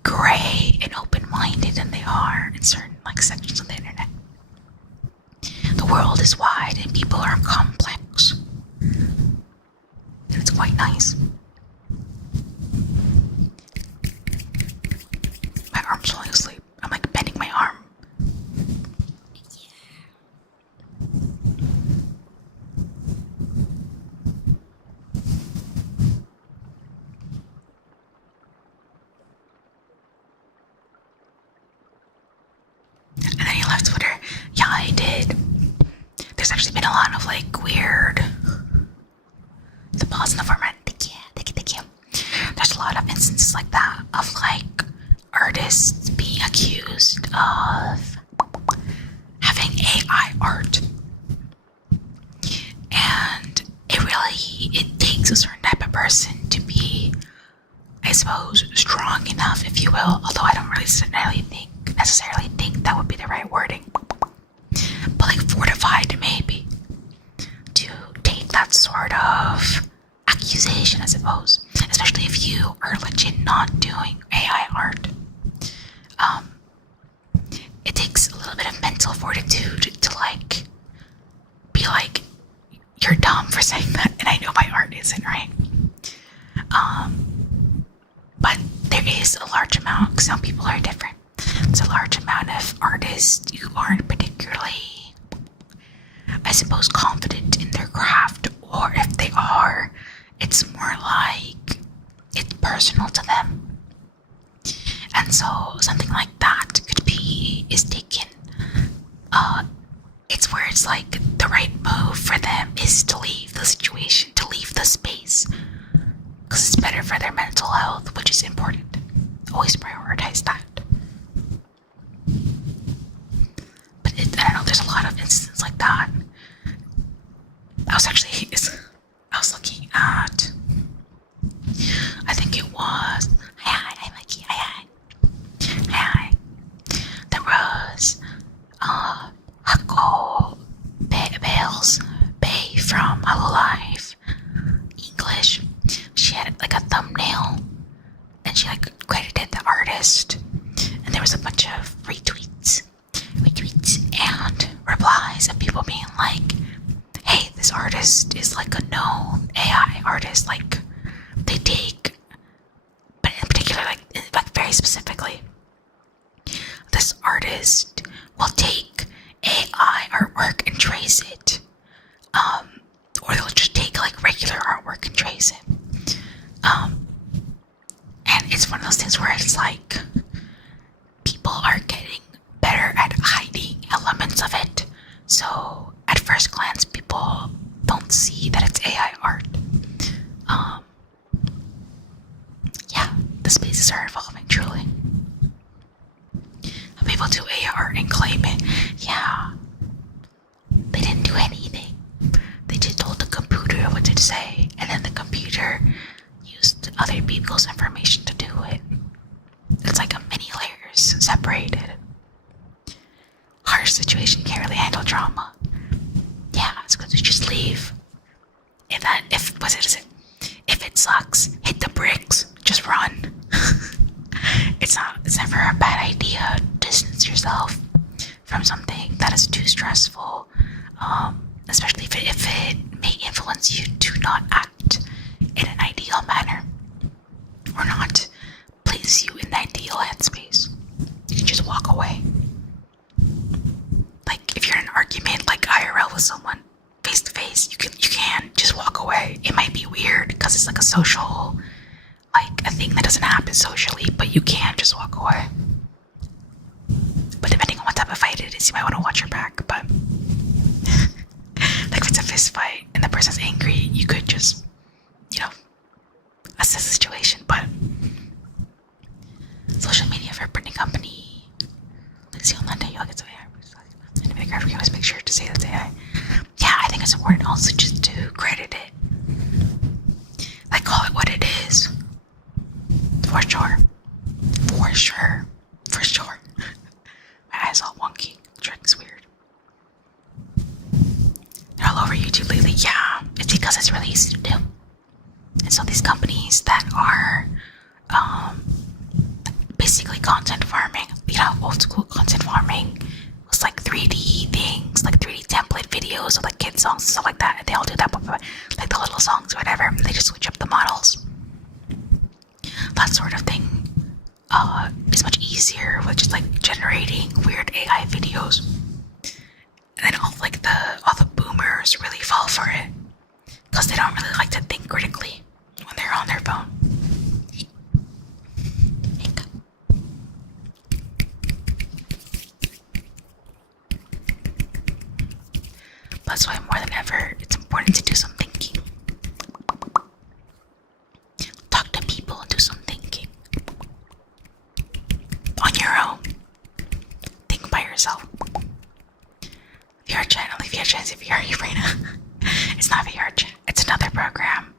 gray and open-minded than they are in certain like sections of the internet. The world is wide and people are complex, and it's quite nice. My arm's falling asleep. I'm like bending my arm. And then you left Twitter. Yeah, I did. There's actually been a lot of like weird. The pause in the format. Thank you. There's a lot of instances like that of like artists being accused of having AI art, and it takes a certain type of person to be, I suppose, strong enough, if you will. Although I don't really necessarily think that would be the right wording, but like fortified maybe to take that sort of accusation, I suppose, especially if you are legit not doing AI art. It takes a little bit of mental fortitude to like be like, you're dumb for saying that, and I know my art isn't, right? But there is a large amount, some people are different. There's a large amount of artists who aren't particularly, I suppose, confident in their craft, or if they are, it's more like it's personal to them. And so something like that is taken, it's where it's like the right move for them is to leave the situation, to leave the space, because it's better for their mental health, which is important. Always prioritize that. But I don't know, there's a lot of instances like that. I was looking at, I think it was, hi Mikey, hi. There was, Hako Bales Bay from Hololive English. She had like a thumbnail artist, and there was a bunch of retweets and replies of people being like, hey, this artist is like a known AI artist, like they take, but in particular, like very specifically, this artist will take AI artwork and trace it, or they'll just take like regular artwork and trace it, and it's one of those things where it's like people are getting better at hiding elements of it, so at first glance people don't see that it's AI art. Yeah, the spaces are evolving truly. People do AI art and claim it. Yeah, they didn't do anything. They just told the computer what to say, and then the computer used other people's information to do it. It's like a many layers separated. Harsh situation, you can't really handle drama. Yeah, it's good to just leave. If it sucks, hit the bricks, just run. It's never a bad idea. Distance yourself from something that is too stressful, especially if it may influence you to not act in an ideal manner or not place you in the ideal headspace. You can just walk away. Like if you're in an argument, like IRL with someone, face to face, you can just walk away. It might be weird because it's like a social, like a thing that doesn't happen socially, but you can just walk away. But depending on what type of fight it is, you might want to watch your back. But like if it's a fist fight and the person's angry, you could just, assess the situation. But social media for a printing company. Let's see on Monday, you'll get to AI. And the videographer, you always make sure to say that's AI. Yeah, I think it's important also just to credit it. Like call it what it is. For sure. My eyes all wonky. Trick's weird. They're all over YouTube lately. Yeah, it's because it's really easy to do. And so these companies that are basically content farming, old school content farming was like 3D things, like 3D template videos of like kid songs and stuff like that. And they all do that, like the little songs or whatever. And they just switch up the models. That sort of thing is much easier with just like generating weird AI videos. And then all the boomers really fall for it because they don't really like to think critically when they're on their phone. That's why more than ever it's important to do some thinking. Talk to people and do some thinking. On your own. Think by yourself. VR chat, only VR chat is VR Urena. It's not VR chat. It's another program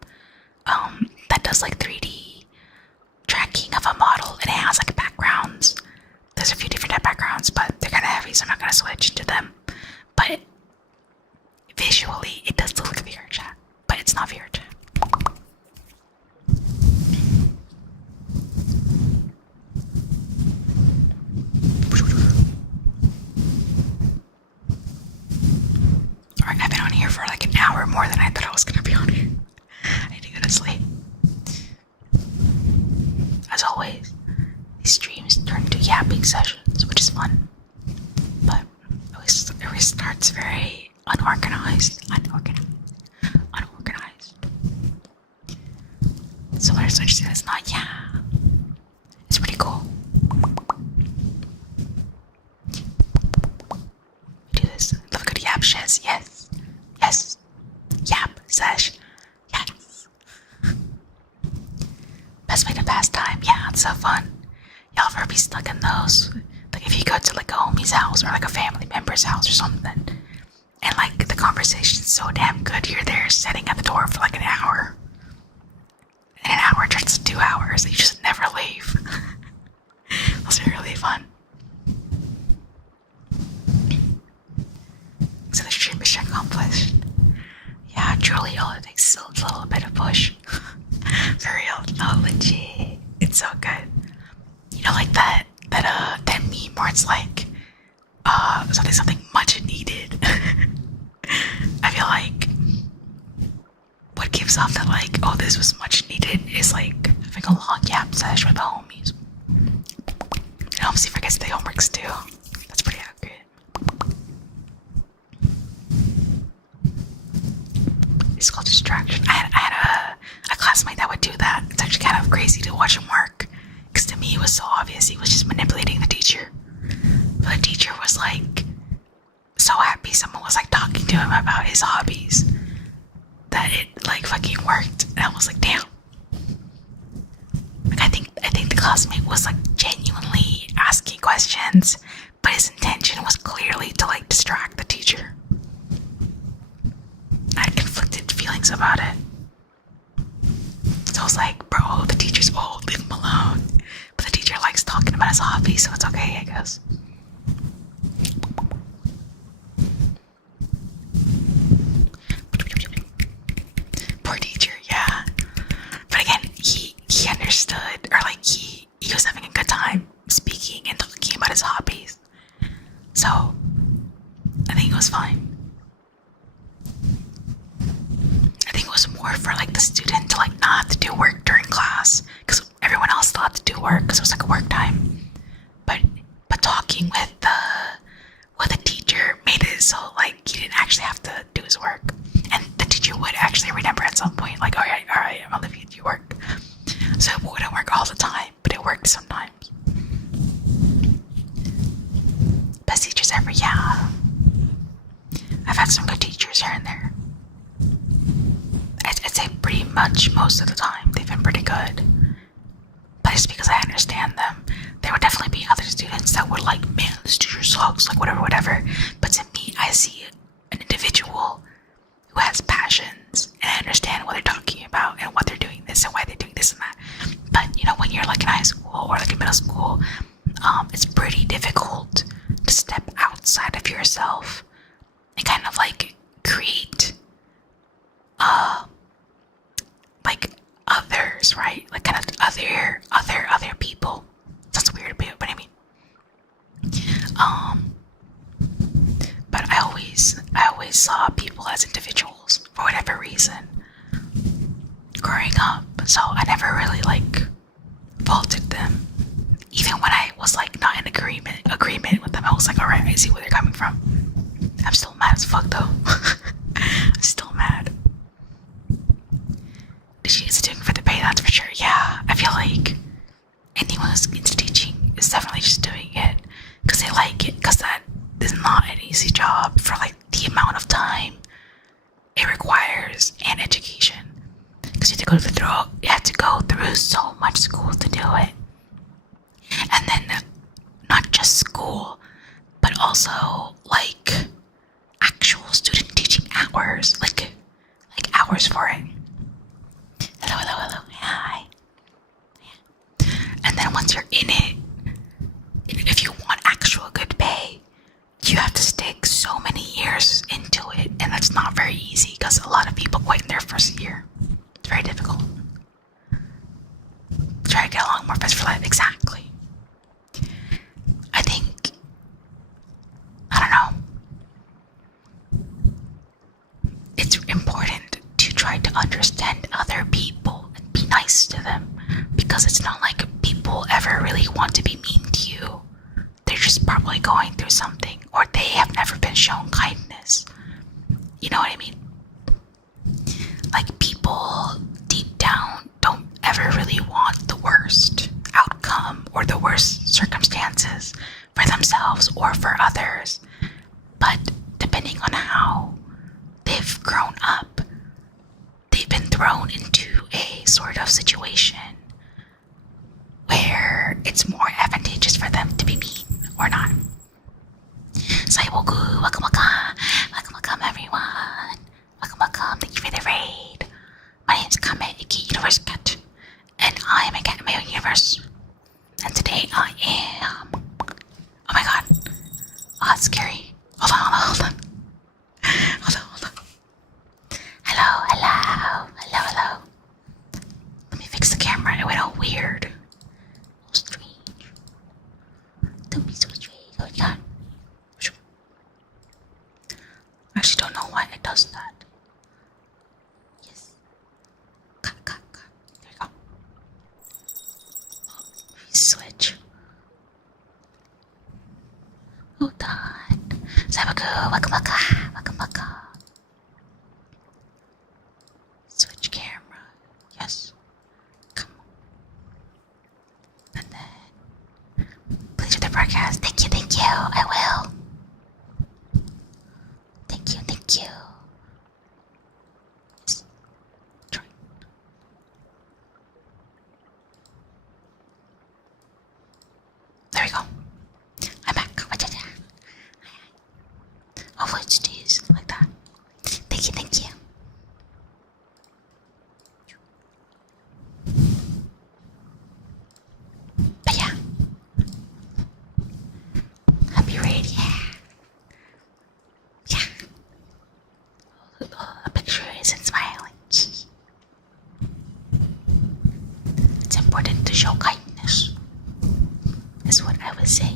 that does like 3D tracking of a model, and it has like backgrounds. There's a few different backgrounds, but they're kind of heavy, so I'm not gonna switch into them. But visually, it does look like VR chat, but it's not VR chat. Alright, I've been on here for like an hour more than I thought I was gonna be on here. I need to go to sleep. As always, these streams turn into yapping sessions, which is fun. But it always starts very unorganized. So there's such thing as not, yeah. It's pretty cool. We do this. Love a good yap shiz. Yes. Yap sesh. Yes. Best way to pass time. Yeah, it's so fun. Y'all ever be stuck in those? Like if you go to like a homie's house or like a family member's house or something, and like the conversation's so damn good, you're there sitting at the door for like an hour. And an hour turns to 2 hours, and you just never leave. Those are really fun. So the stream mission accomplished. Yeah, truly all it takes is a little bit of push. For real, no, legit. It's so good. Like the this was much needed is like having a long yap sesh with the homies. It helps you forget the homeworks too. That's pretty accurate. It's called distraction. I had a classmate that would do that. It's actually kind of crazy to watch him work. Because to me it was so obvious he was just manipulating the teacher. But the teacher was like so happy someone was like talking to him about his hobbies that it like fucking worked. And I was like, damn. Like I think the classmate was like genuinely asking questions, but his intention was clearly to like distract the teacher. I had conflicted feelings about it. So I was like, bro, the teacher's old, leave him alone. But the teacher likes talking about his hobbies, so it's okay, I guess. Poor teacher, yeah. But again, he understood, or like he was having a good time speaking and talking about his hobbies. So I think it was fine. I think it was more for like the student to like not have to do work during class, because everyone else still had to do work because it was like a work time. But talking with the teacher made it so like he didn't actually have to do his work, and the teacher would actually remember at some point like, all right, I'm gonna leave you to work. So it wouldn't work all the time, but it worked sometimes. Best teachers ever, yeah. I've had some good teachers here and there. I'd say pretty much most of the time they've been pretty good. But it's because I understand them. There would definitely be other students that were like, man, this teacher sucks, like whatever. But to me, I see an individual who has passions, and I understand what they're talking about and what they're doing this and why they're doing this and that. But you know, when you're like in high school or like in middle school, it's pretty difficult to step outside of yourself and kind of like create like others, right? Like kind of other people. That's weird, but I mean, but I always saw people as individuals for whatever reason growing up. So I never really like faulted them, even when I was like not in agreement with them. I was like, all right, I see where they're coming from. I'm still mad as fuck though. I'm still mad. She is doing for the pay, that's for sure. Yeah, I feel like anyone who's into teaching is definitely just doing it because they like it, because that is not an easy job for like the amount of time it requires and education. Because you have to go through so much school to do it, and then not just school, but also like actual student teaching hours, like hours for it. Hello, hi. And then once you're in it, if you want actual good pay, you have to stick so many years into it, and that's not very easy because a lot of people quit in their first year. It's very difficult. Try to get along more best for life. Exactly. I think, I don't know, it's important to try to understand other people and be nice to them, because it's not like people ever really want to be mean to you. They're just probably going through something, or they have never been shown kindness. You know what I mean? Like, people deep down don't ever really want the worst outcome or the worst circumstances for themselves or for others. But depending on how they've grown up, they've been thrown into a sort of situation where it's more advantageous for them to be mean or not. Saiboku, welcome everyone. Welcome, thank you for the raid. My name's Kame, aka Universe Cat, and I am a cat in my own universe. And today I am... Oh my god. Oh, that's scary. Hold on. Hello. Let me fix the camera. It went all weird. Strange. Don't be so strange. Oh my god. I actually don't know why it does that. Yes. Cut. switch. Hold on. Sabaku, waka waka, waka waka. Switch camera. Yes. Come on. And then please read the broadcast. Thank you, thank you. I will. Thank you, thank you. Yes. Try. There we go. I'm back. Hopefully it stays like that. Thank you, thank you. But yeah. Happy raid, yeah. Yeah. The picture isn't smiling. It's important to show kindness, is what I would say.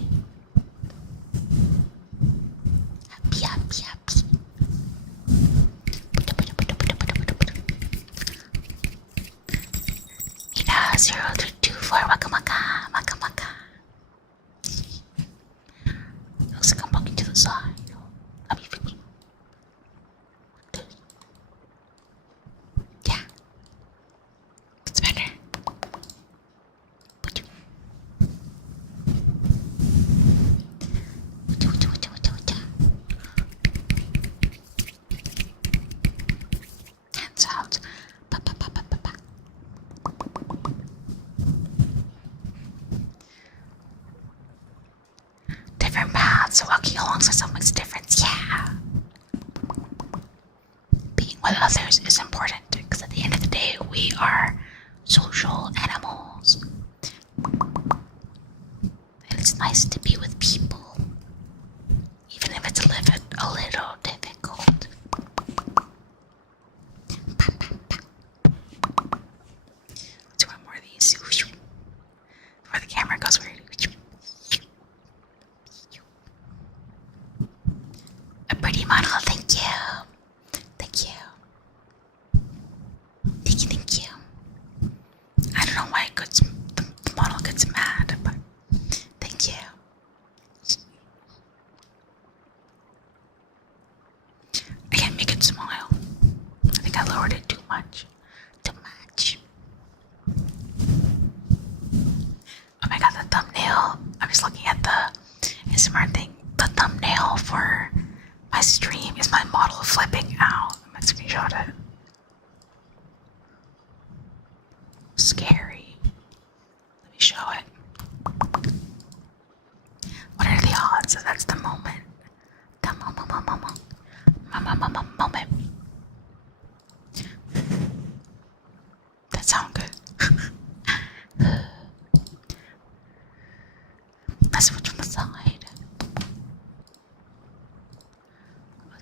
Happy, happy, happy. Mira 0324 waka waka, waka waka. Looks like I'm walking to the side. I'll be fixing. Yeah. It's better. Hands out. Pa, pa, pa, pa, pa, pa. Different paths, walking alongside someone makes a difference. Yeah. Being with others is important because at the end of the day, we are social animals. And it's nice to be with people, even if it's a little difficult. Let's do one more of these. Before the camera goes weird. A pretty model, thank you. Thank you. Thank you, thank you. I don't know why the model gets mad, but thank you. I can't make it smile. I think I lowered it too much. Too much. Oh my god, the thumbnail. I was looking at the ASMR thing. The thumbnail for my stream is my model flipping out. I'm gonna screenshot it. Scary. Let me show it. What are the odds that that's the moment? The moment. That sound good. Let's switch from the side.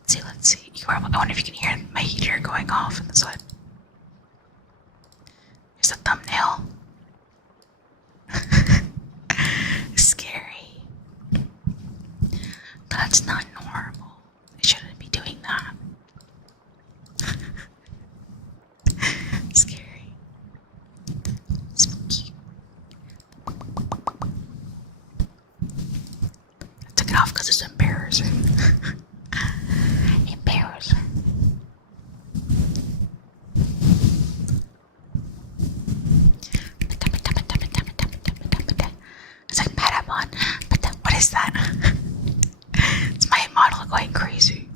Let's see. I wonder if you can hear my heater going off on the side. Here's the thumbnail. Scary. That's not normal. I shouldn't be doing that. Scary. Spooky. I took it off because it's embarrassing. Embarrassing. It's like Patamon. But what is that? It's my model going crazy.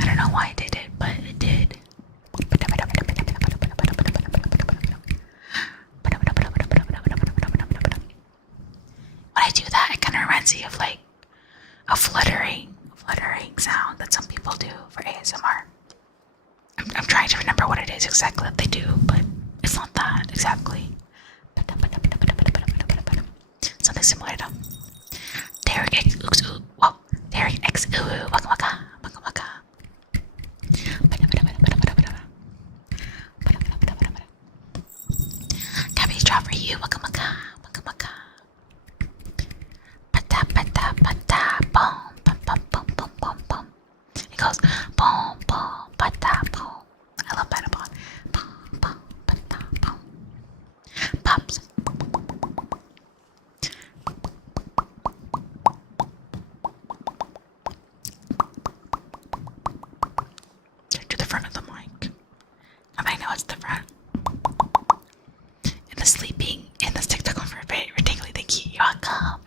I don't know why I did it, but it did. When I do that, it kind of reminds me of like a fluttering sound that some people do for ASMR. I'm trying to remember what it is exactly that they do, but it's not that exactly. Something similar though. Derek X ooh, whoa. Derek X ooh, waka waka, waka waka. Cabbage drop for you, waka waka, waka waka. Pata pata pata, boom, bum bum bum bum bum bum. It goes boom boom pata boom. I love Patamon. Boom boom pata boom. Pops. I know it's the front. And the sleeping and the TikTok on for a bit. Ridiculously, thank you. You're welcome.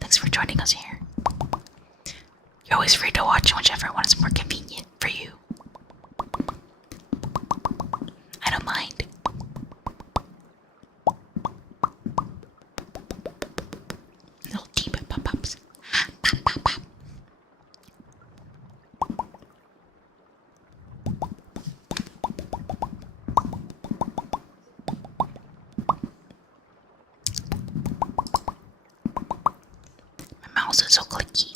Thanks for joining us here. You're always free to watch whichever one is more convenient for you. I don't mind. Little deep pop-ups. Pop, pop, pop. My mouse is so clicky.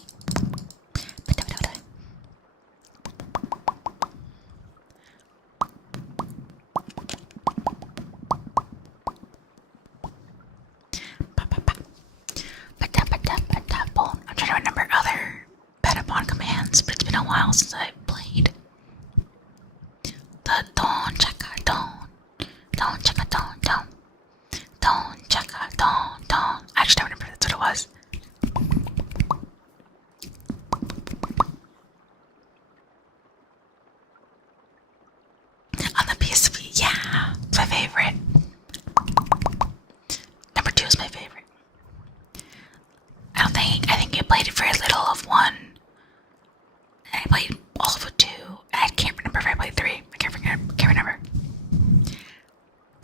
I'm trying to remember other Patapon commands, but it's been a while since I played. The don chaka don chaka don chaka don. I actually don't remember that's what it was. On the PSP, yeah, it's my favorite. Number 2 is my favorite. I think I played very little of 1. And I played all of 2. I can't remember if I played 3. I can't remember.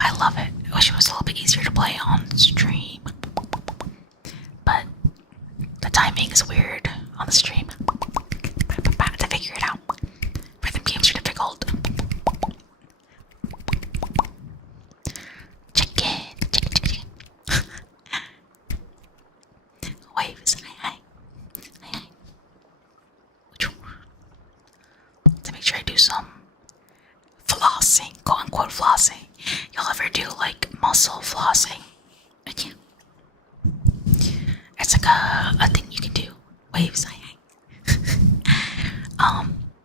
I love it. I wish it was a little bit easier to play on stream. But the timing is weird on the stream. I have to figure it out. Rhythm games are difficult. Chicken. Waves. Hi. To make sure I do some flossing, quote unquote flossing. Y'all ever do like muscle flossing? Yeah. It's like a thing you can do. Waves. Hi.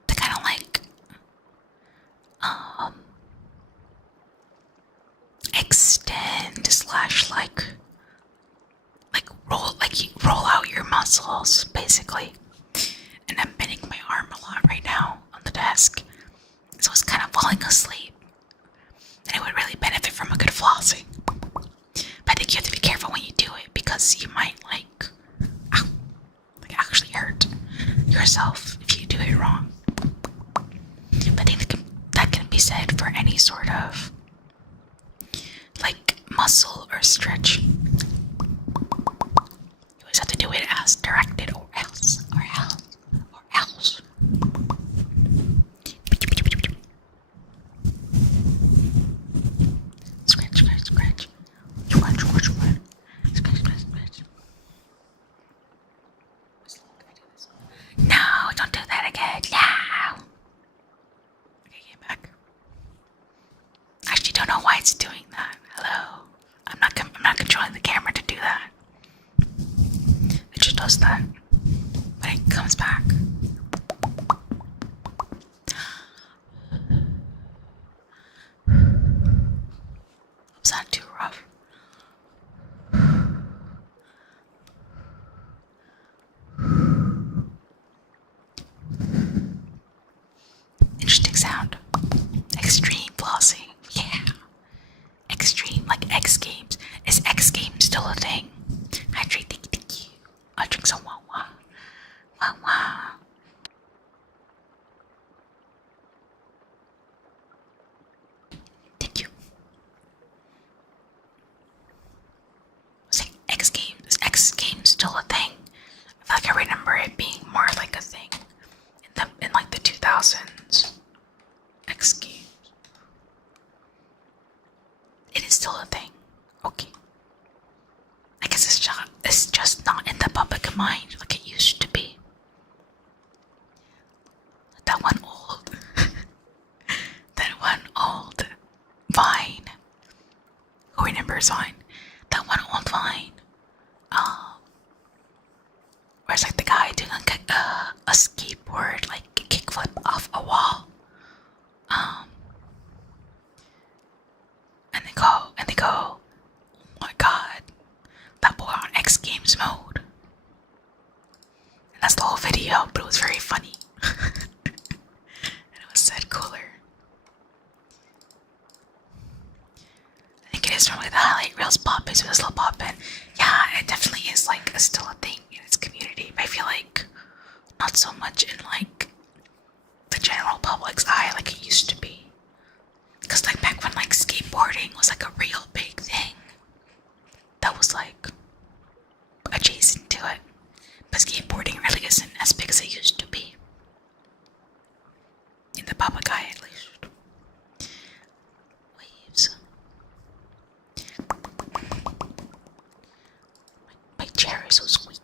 To kind of like extend slash like roll out your muscles basically. And I'm bending my arm a lot right now on the desk, so it's kind of falling asleep. And it would really benefit from a good flossing. But I think you have to be careful when you do it because you might actually hurt yourself if you do it wrong. But I think that can be said for any sort of like muscle or stretch. You always have to do it as directed or else. Scratch. No, don't do that again. No. Okay, get back. I actually don't know why it's doing that. Hello. I'm not controlling the camera to do that. It just does that. But it comes back. Was that too rough? Interesting sound. Extreme flossing. Yeah. Extreme, like X Games. Is X Games still a thing? Hydrate, thank you. I'll drink some Wawa. Thank you. Saying X Games. Is X Games still a thing? I feel like I remember it being more like a thing in like the 2000s. X Games. It is still a thing. Okay. I guess it's just not in the public mind like it used to be. That one old Vine. Who remembers Vine? That one old Vine. Where it's like the guy doing a skateboard, like a kickflip off a wall. And they go, oh my god, that boy on X Games mode. And that's the whole video, but it was very funny. And it was said cooler. is normally the highlight reels popping, so this little popping. Yeah, it definitely is like still a thing in its community, but I feel like not so much in like the general public's eye like it used to be. Cause like back when like skateboarding was like a real big thing, that was like adjacent to it. But skateboarding really isn't as big as it used to be. In the public eye at least. Waves. My chair is so squeaky.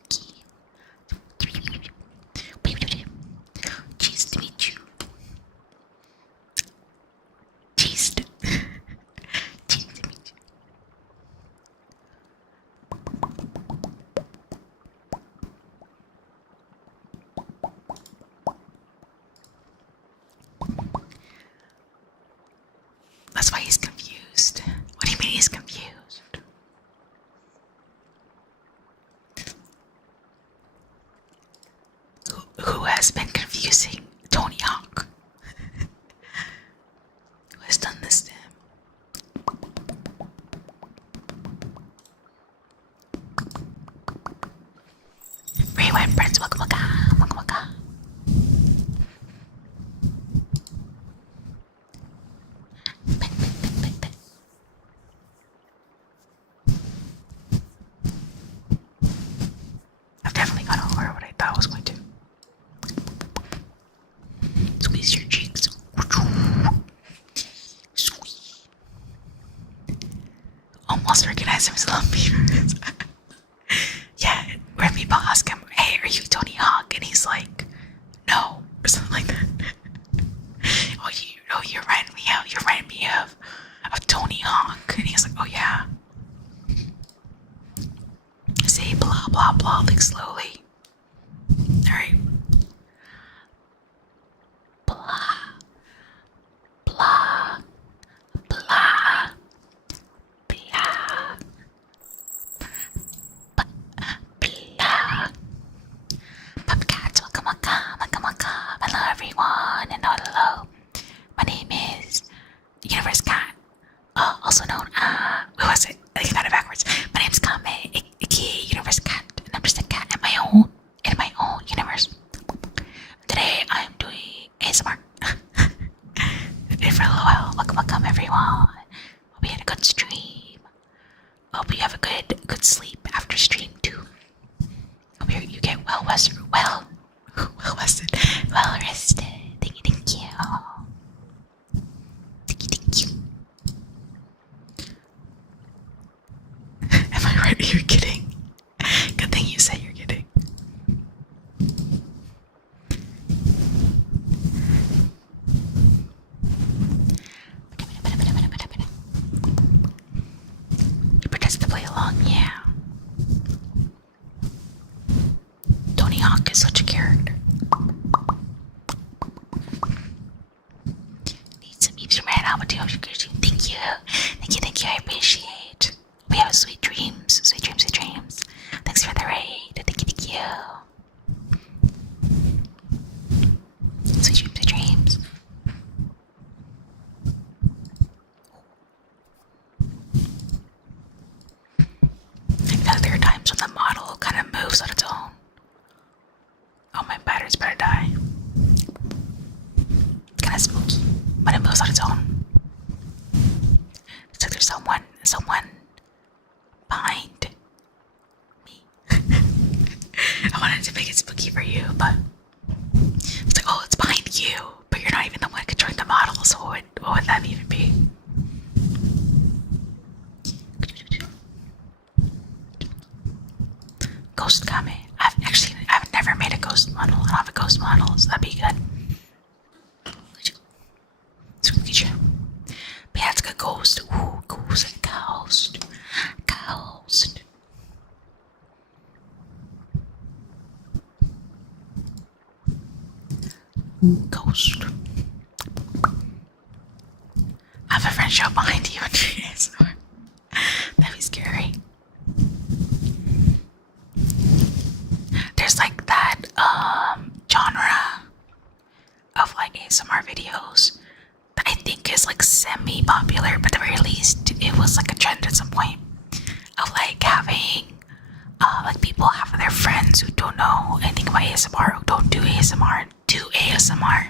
Cheese to meet you. Cheese to meet you. That's why he's confused. What do you mean he's confused? Who has been confusing Tony Hawk? Who has done this to him? Rewind Prince, waka waka, waka waka. I've definitely got over what I thought I was going to. Squeeze your cheeks. Squeeze. Almost recognize him as Love Beavers. Yeah, where people ask him, hey, are you Tony Hawk? And he's like, no, or something like that. You remind me of Tony Hawk. And he's like, oh yeah. Say blah blah blah like slowly. Alright. Blah blah blah blah blah. Puppycats, welcome, welcome. Hello everyone, and hello. My name is Universe Cat, also known, who was it? I got it backwards. My name's Kame, aka Universe Cat, and I'm just a cat in my own universe. Today I'm doing ASMR. Been for a little while. Welcome everyone. Hope you had a good stream. Hope you have a good sleep after stream too. Hope you get well rested. Well rested. Thank you. Thank you. Am I right? You're kidding. Good thing you said you're kidding. You pretend to play along, yeah. Tony Hawk is such a character. Need some eeps from Red Alba too. Thank you. I appreciate. We have sweet dreams. Sweet dreams. Thanks for the raid. Thank you. Sweet dreams. I know there are times when the model kind of moves on its own. Oh, my batteries better die. It's kind of spooky, but it moves on its own. It's like there's someone behind me. I wanted to make it spooky for you, but it's like, oh, it's behind you, but you're not even the one controlling the model, so what would that even be? Ghost Kame. I've never made a ghost model. I don't have a ghost model, so that'd be good. But yeah, it's like a ghost. Ooh, ghost. Ghost. I have a friend show behind you in ASMR. That'd be scary. There's like that genre was like a trend at some point of like having like people have their friends who don't know anything about ASMR, who don't do ASMR, do ASMR.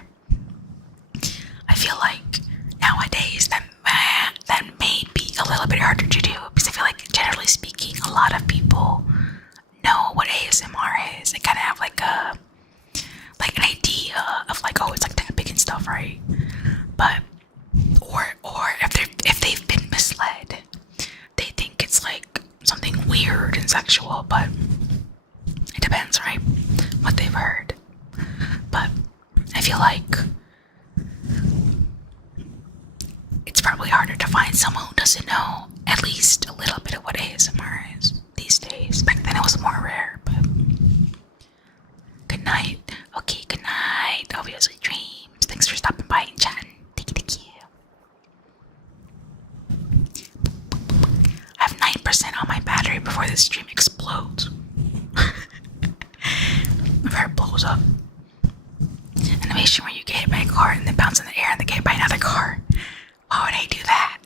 I feel like nowadays that may be a little bit harder to do, because I feel like generally speaking, a lot of people know what ASMR is. They kind of have like an idea of like, oh, it's like tapping and stuff, right? But or if they've been misled, they think it's like something weird and sexual, but it depends, right? What they've heard. But I feel like it's probably harder to find someone who doesn't know at least a little bit of what ASMR is these days. Back then it was more rare, but good night. Okay, good night. Obviously dreams. Thanks for stopping by and chatting. Thank you. I have 9% on my battery before this stream explodes. Before it blows up. Animation where you get hit by a car and then bounce in the air and then get hit by another car. Why would I do that?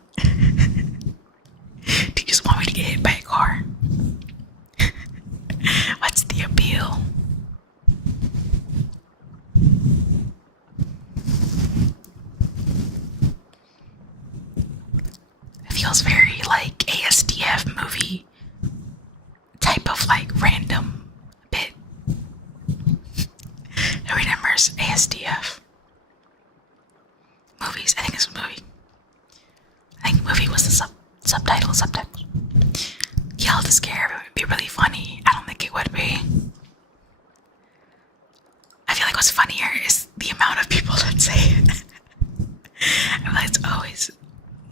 Do you just want me to get hit by a car? What's the appeal? It feels very like ASDF movie type of like random bit. Who remembers ASDF movies? I think it's a movie. I think movie was the subtitles. Yell to scare would be really funny. I don't think it would be. I feel like what's funnier is the amount of people that say it. I feel like it's always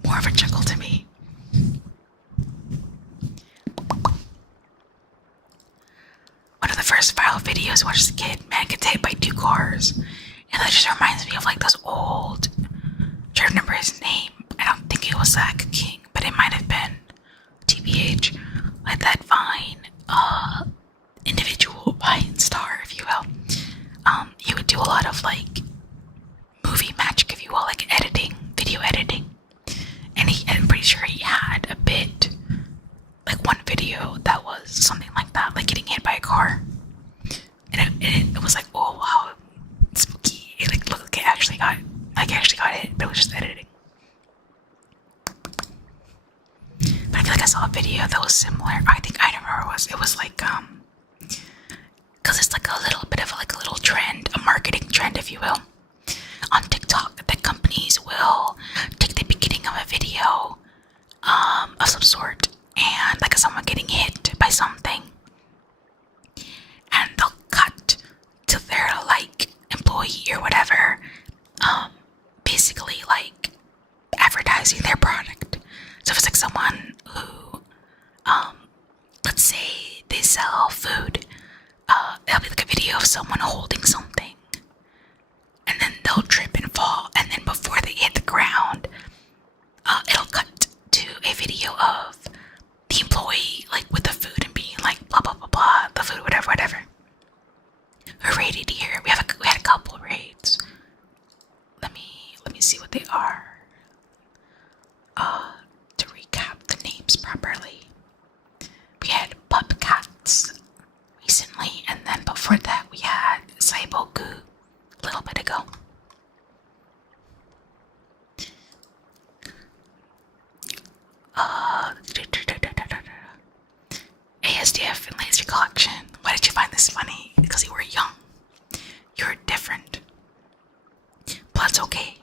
more of a chuckle to me. One of the first viral videos I watched as a kid, man gets hit by 2 cars. And that just reminds me of like those old, I'm trying to remember his name. I don't think it was Zach King, but it might have been TBH. Like that Vine, individual Vine star, if you will. He would do a lot of like movie magic, if you will, like editing, video editing. And I'm pretty sure he had a bit, like one video that was something like that, like getting hit by a car. And it was like, oh wow, spooky. It like looked like it actually got hit, but it was just editing. But I feel like I saw a video that was similar. I think I remember it was like because it's like a little bit of like a little trend, a marketing trend, if you will, on TikTok, that companies will take the beginning of a video of some sort and like someone getting hit by something, and they'll cut to their like employee or whatever, basically like advertising their product. So if it's like someone who, let's say they sell food, there'll be like a video of someone holding something, and then they'll trip and fall, and then before they hit the ground, it'll cut to a video of the employee like with the food and being like blah blah blah blah, the food, whatever. We're rated here. We had a couple raids. Let me see what they are. To recap the names properly, we had Pup Cats recently, and then before that we had Saiboku a little bit ago. ASDF and Laser Collection. Why did you find this funny? Because you were young. You're different. But it's okay.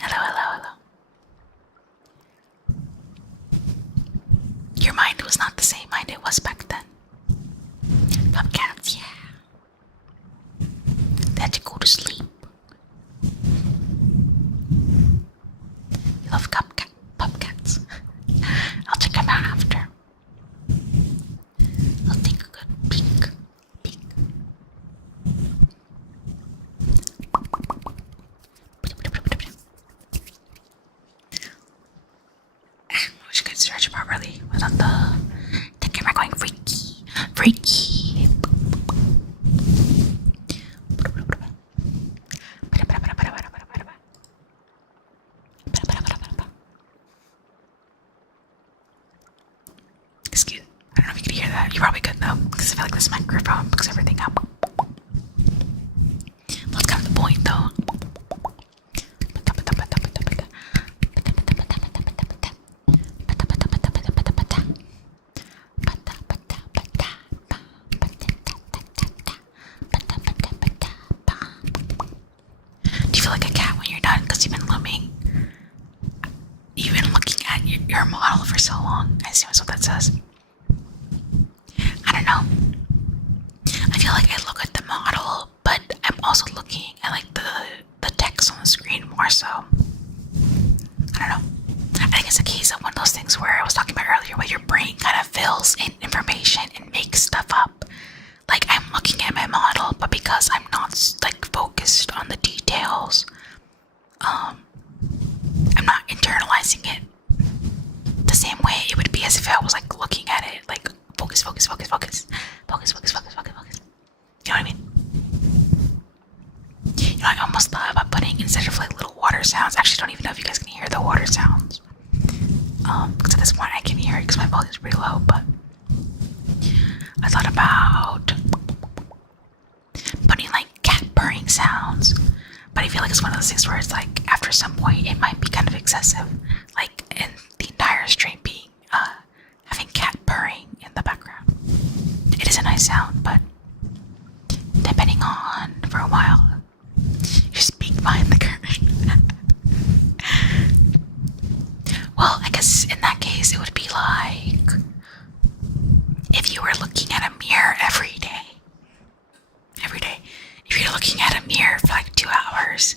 Hello. Your mind was not the same mind it was back then. Pup-cats, yeah. They had to go to sleep. You love pup-cats. I'll check them out after. I'll take a good peek. I wish I could stretch properly without the camera going freaky. You're probably good though, because I feel like this microphone picks everything up. Let's come to the point though. Do you feel like a cat when you're done? Because you've been looming. You've been looking at your model for so long. I assume that's what that says. I don't know. I feel like I look at the model, but I'm also looking at like the text on the screen more so. I don't know. I think it's a case of one of those things where I was talking about earlier, where your brain kind of fills in information and makes stuff up. Like I'm looking at my model, but because I'm not like focused on the details, I'm not internalizing it the same way it would be as if I was like looking at it like focus, focus, focus, focus, focus, focus, focus, focus, focus. You know what I mean? You know, I almost thought about putting, instead of like little water sounds, I actually don't even know if you guys can hear the water sounds. Because at this point I can hear it because my volume is pretty low, but I thought about putting like cat purring sounds, but I feel like it's one of those things where it's like after some point it might be kind of excessive, like in the entire stream being having cat purring in the background. It is a nice sound, but depending on, for a while, you speak behind the curtain. Well, I guess in that case it would be like if you were looking at a mirror every day. If you're looking at a mirror for like 2 hours,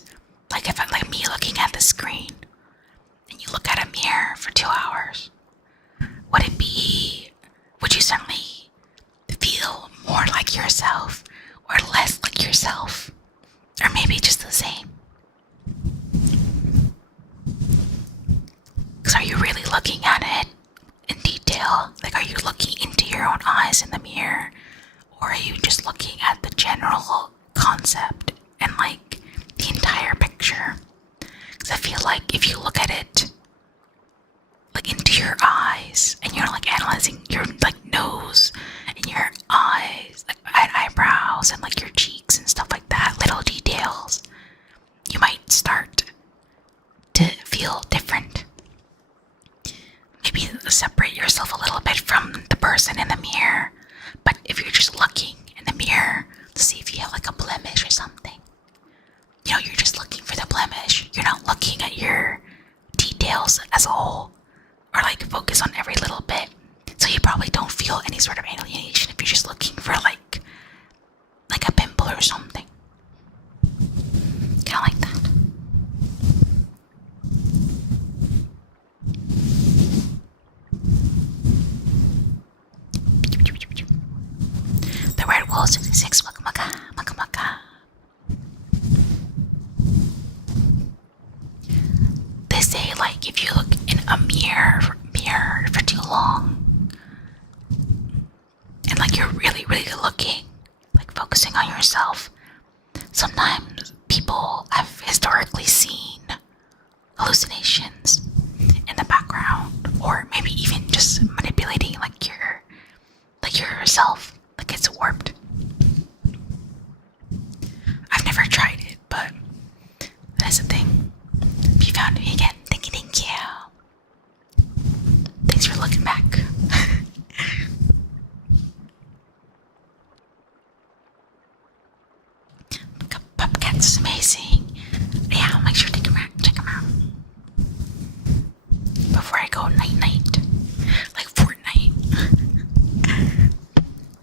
like if I'm like me looking at the screen, and you look at a mirror for 2 hours, would you suddenly feel more like yourself or less like yourself? Or maybe just the same? Because are you really looking at it in detail? Like, are you looking into your own eyes in the mirror? Or are you just looking at the general concept and like the entire picture? Because I feel like if you look at it like into your eyes and you're like analyzing your like nose and your eyes, like eyebrows and like your cheeks and stuff like that, little details, you might start to feel different. Maybe separate yourself a little bit from the person in the mirror. But if you're just looking in the mirror to see if you have like a blemish or something, you know, you're just looking for the blemish. You're not looking at your details as a whole, or like focus on every little bit. So you probably don't feel any sort of alienation if you're just looking for like a pimple or something. Kind of like that. The Red Wall 66, maka maka, maka maka. They say like if you look in a mirror for too long, and like you're really looking, like focusing on yourself, sometimes people have historically seen hallucinations in the background, or maybe even just manipulating like yourself, like it's warped. I've never tried it, but that's the thing. If you found me again, thank you. Thanks for looking back. Puppcats is amazing. Yeah, I'll make sure to check them out before I go night night, like Fortnite.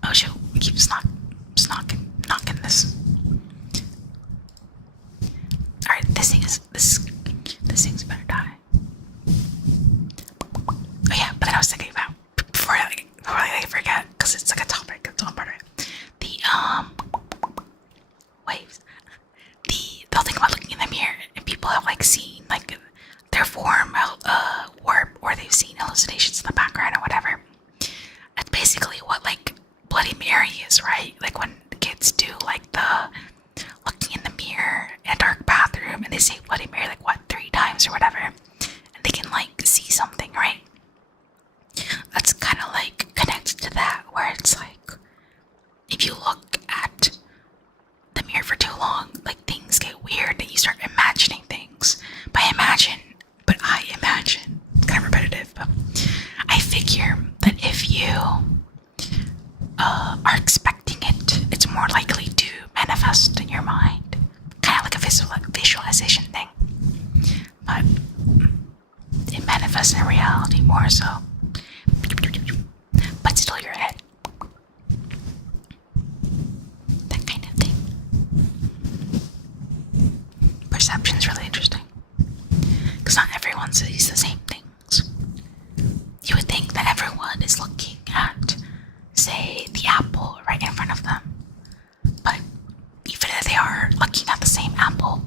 Oh shoot, we keep knocking this. Alright, this thing's better die. Oh yeah, but then I was thinking about before I forget, because it's like a topic, it's on part of it. The waves. The whole thing about looking in the mirror, and people have like seen like their form warp, or they've seen hallucinations in the background or whatever. That's basically what like Bloody Mary is, right? Like when kids do like the looking in the mirror in a dark bathroom and they say Bloody Mary like what 3 times or whatever, and they can like see something, right? That's kind of like connected to that, where manifest in reality more so. But still your head. That kind of thing. Perception's really interesting. Because not everyone sees the same things. You would think that everyone is looking at, say, the apple right in front of them. But even if they are looking at the same apple,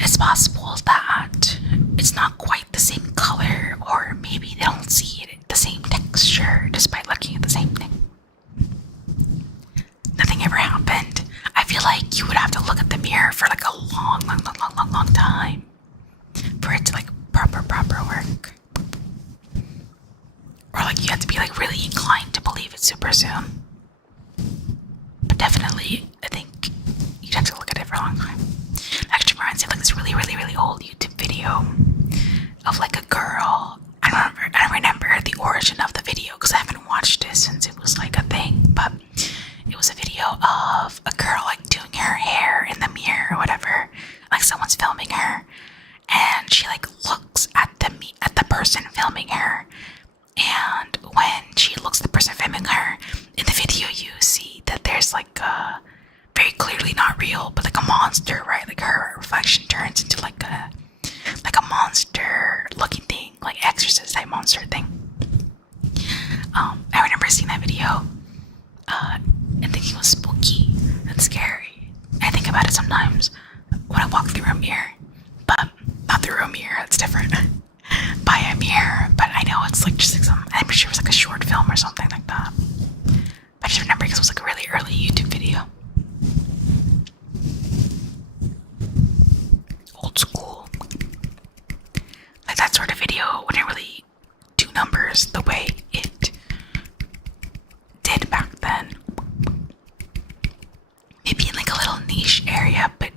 it's possible that it's not quite the same color, or maybe they don't see it the same texture despite looking at the same thing. Nothing ever happened. I feel like you would have to look at the mirror for like a long time for it to like proper work. Or like you have to be like really inclined to believe it super soon. But definitely, I think you'd have to look at it for a long time. Actually reminds me of like this really old YouTube video of like a girl. I don't remember the origin of the video because I haven't watched it since it was like a thing, but it was a video of a girl like doing her hair in the mirror or whatever, like someone's filming her, and she like looks at the person filming her, and when she looks at the person filming her in the video, you see that there's like a very clearly not real, but like a monster, right? Like her reflection turns into like a monster looking thing, like Exorcist type monster thing. I remember seeing that video and thinking it was spooky and scary. I think about it sometimes when I walk through a mirror, but not through a mirror, that's different. By a mirror, but I know it's like just like I'm pretty sure it was like a short film or something like that. But I just remember because it was like a really early YouTube video. Old school. Like that sort of video wouldn't really do numbers the way it did back then. Maybe in like a little niche area, but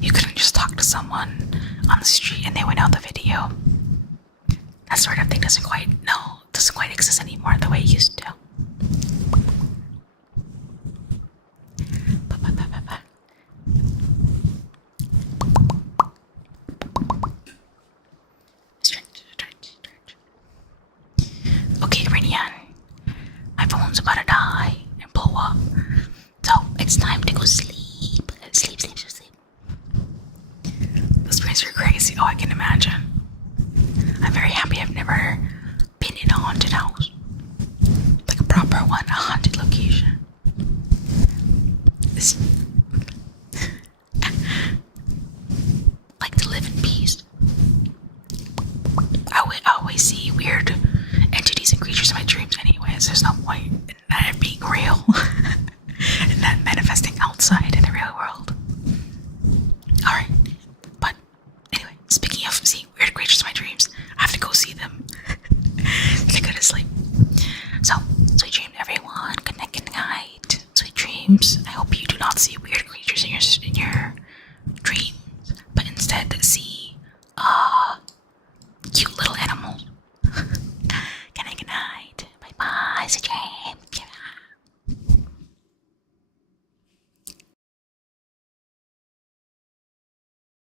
you couldn't just talk to someone on the street and they would know the video. That sort of thing doesn't quite exist anymore the way it used to. Okay, Rinian, my phone's about to die and blow up, so it's time to go sleep. Sleep. Those dreams are crazy. Oh, I can imagine. I'm very happy I've never been in a haunted house. Like a proper one, a haunted location. It's like to live in peace. I always see weird entities and creatures in my dreams anyways. There's no point in that being real. And that manifesting outside in the real world. Alright. But anyway, speaking of seeing weird creatures in my dreams, I have to go see them to go to sleep. So, sweet dreams, everyone. Good night. Sweet dreams. I hope you do not see weird creatures in your dreams, but instead see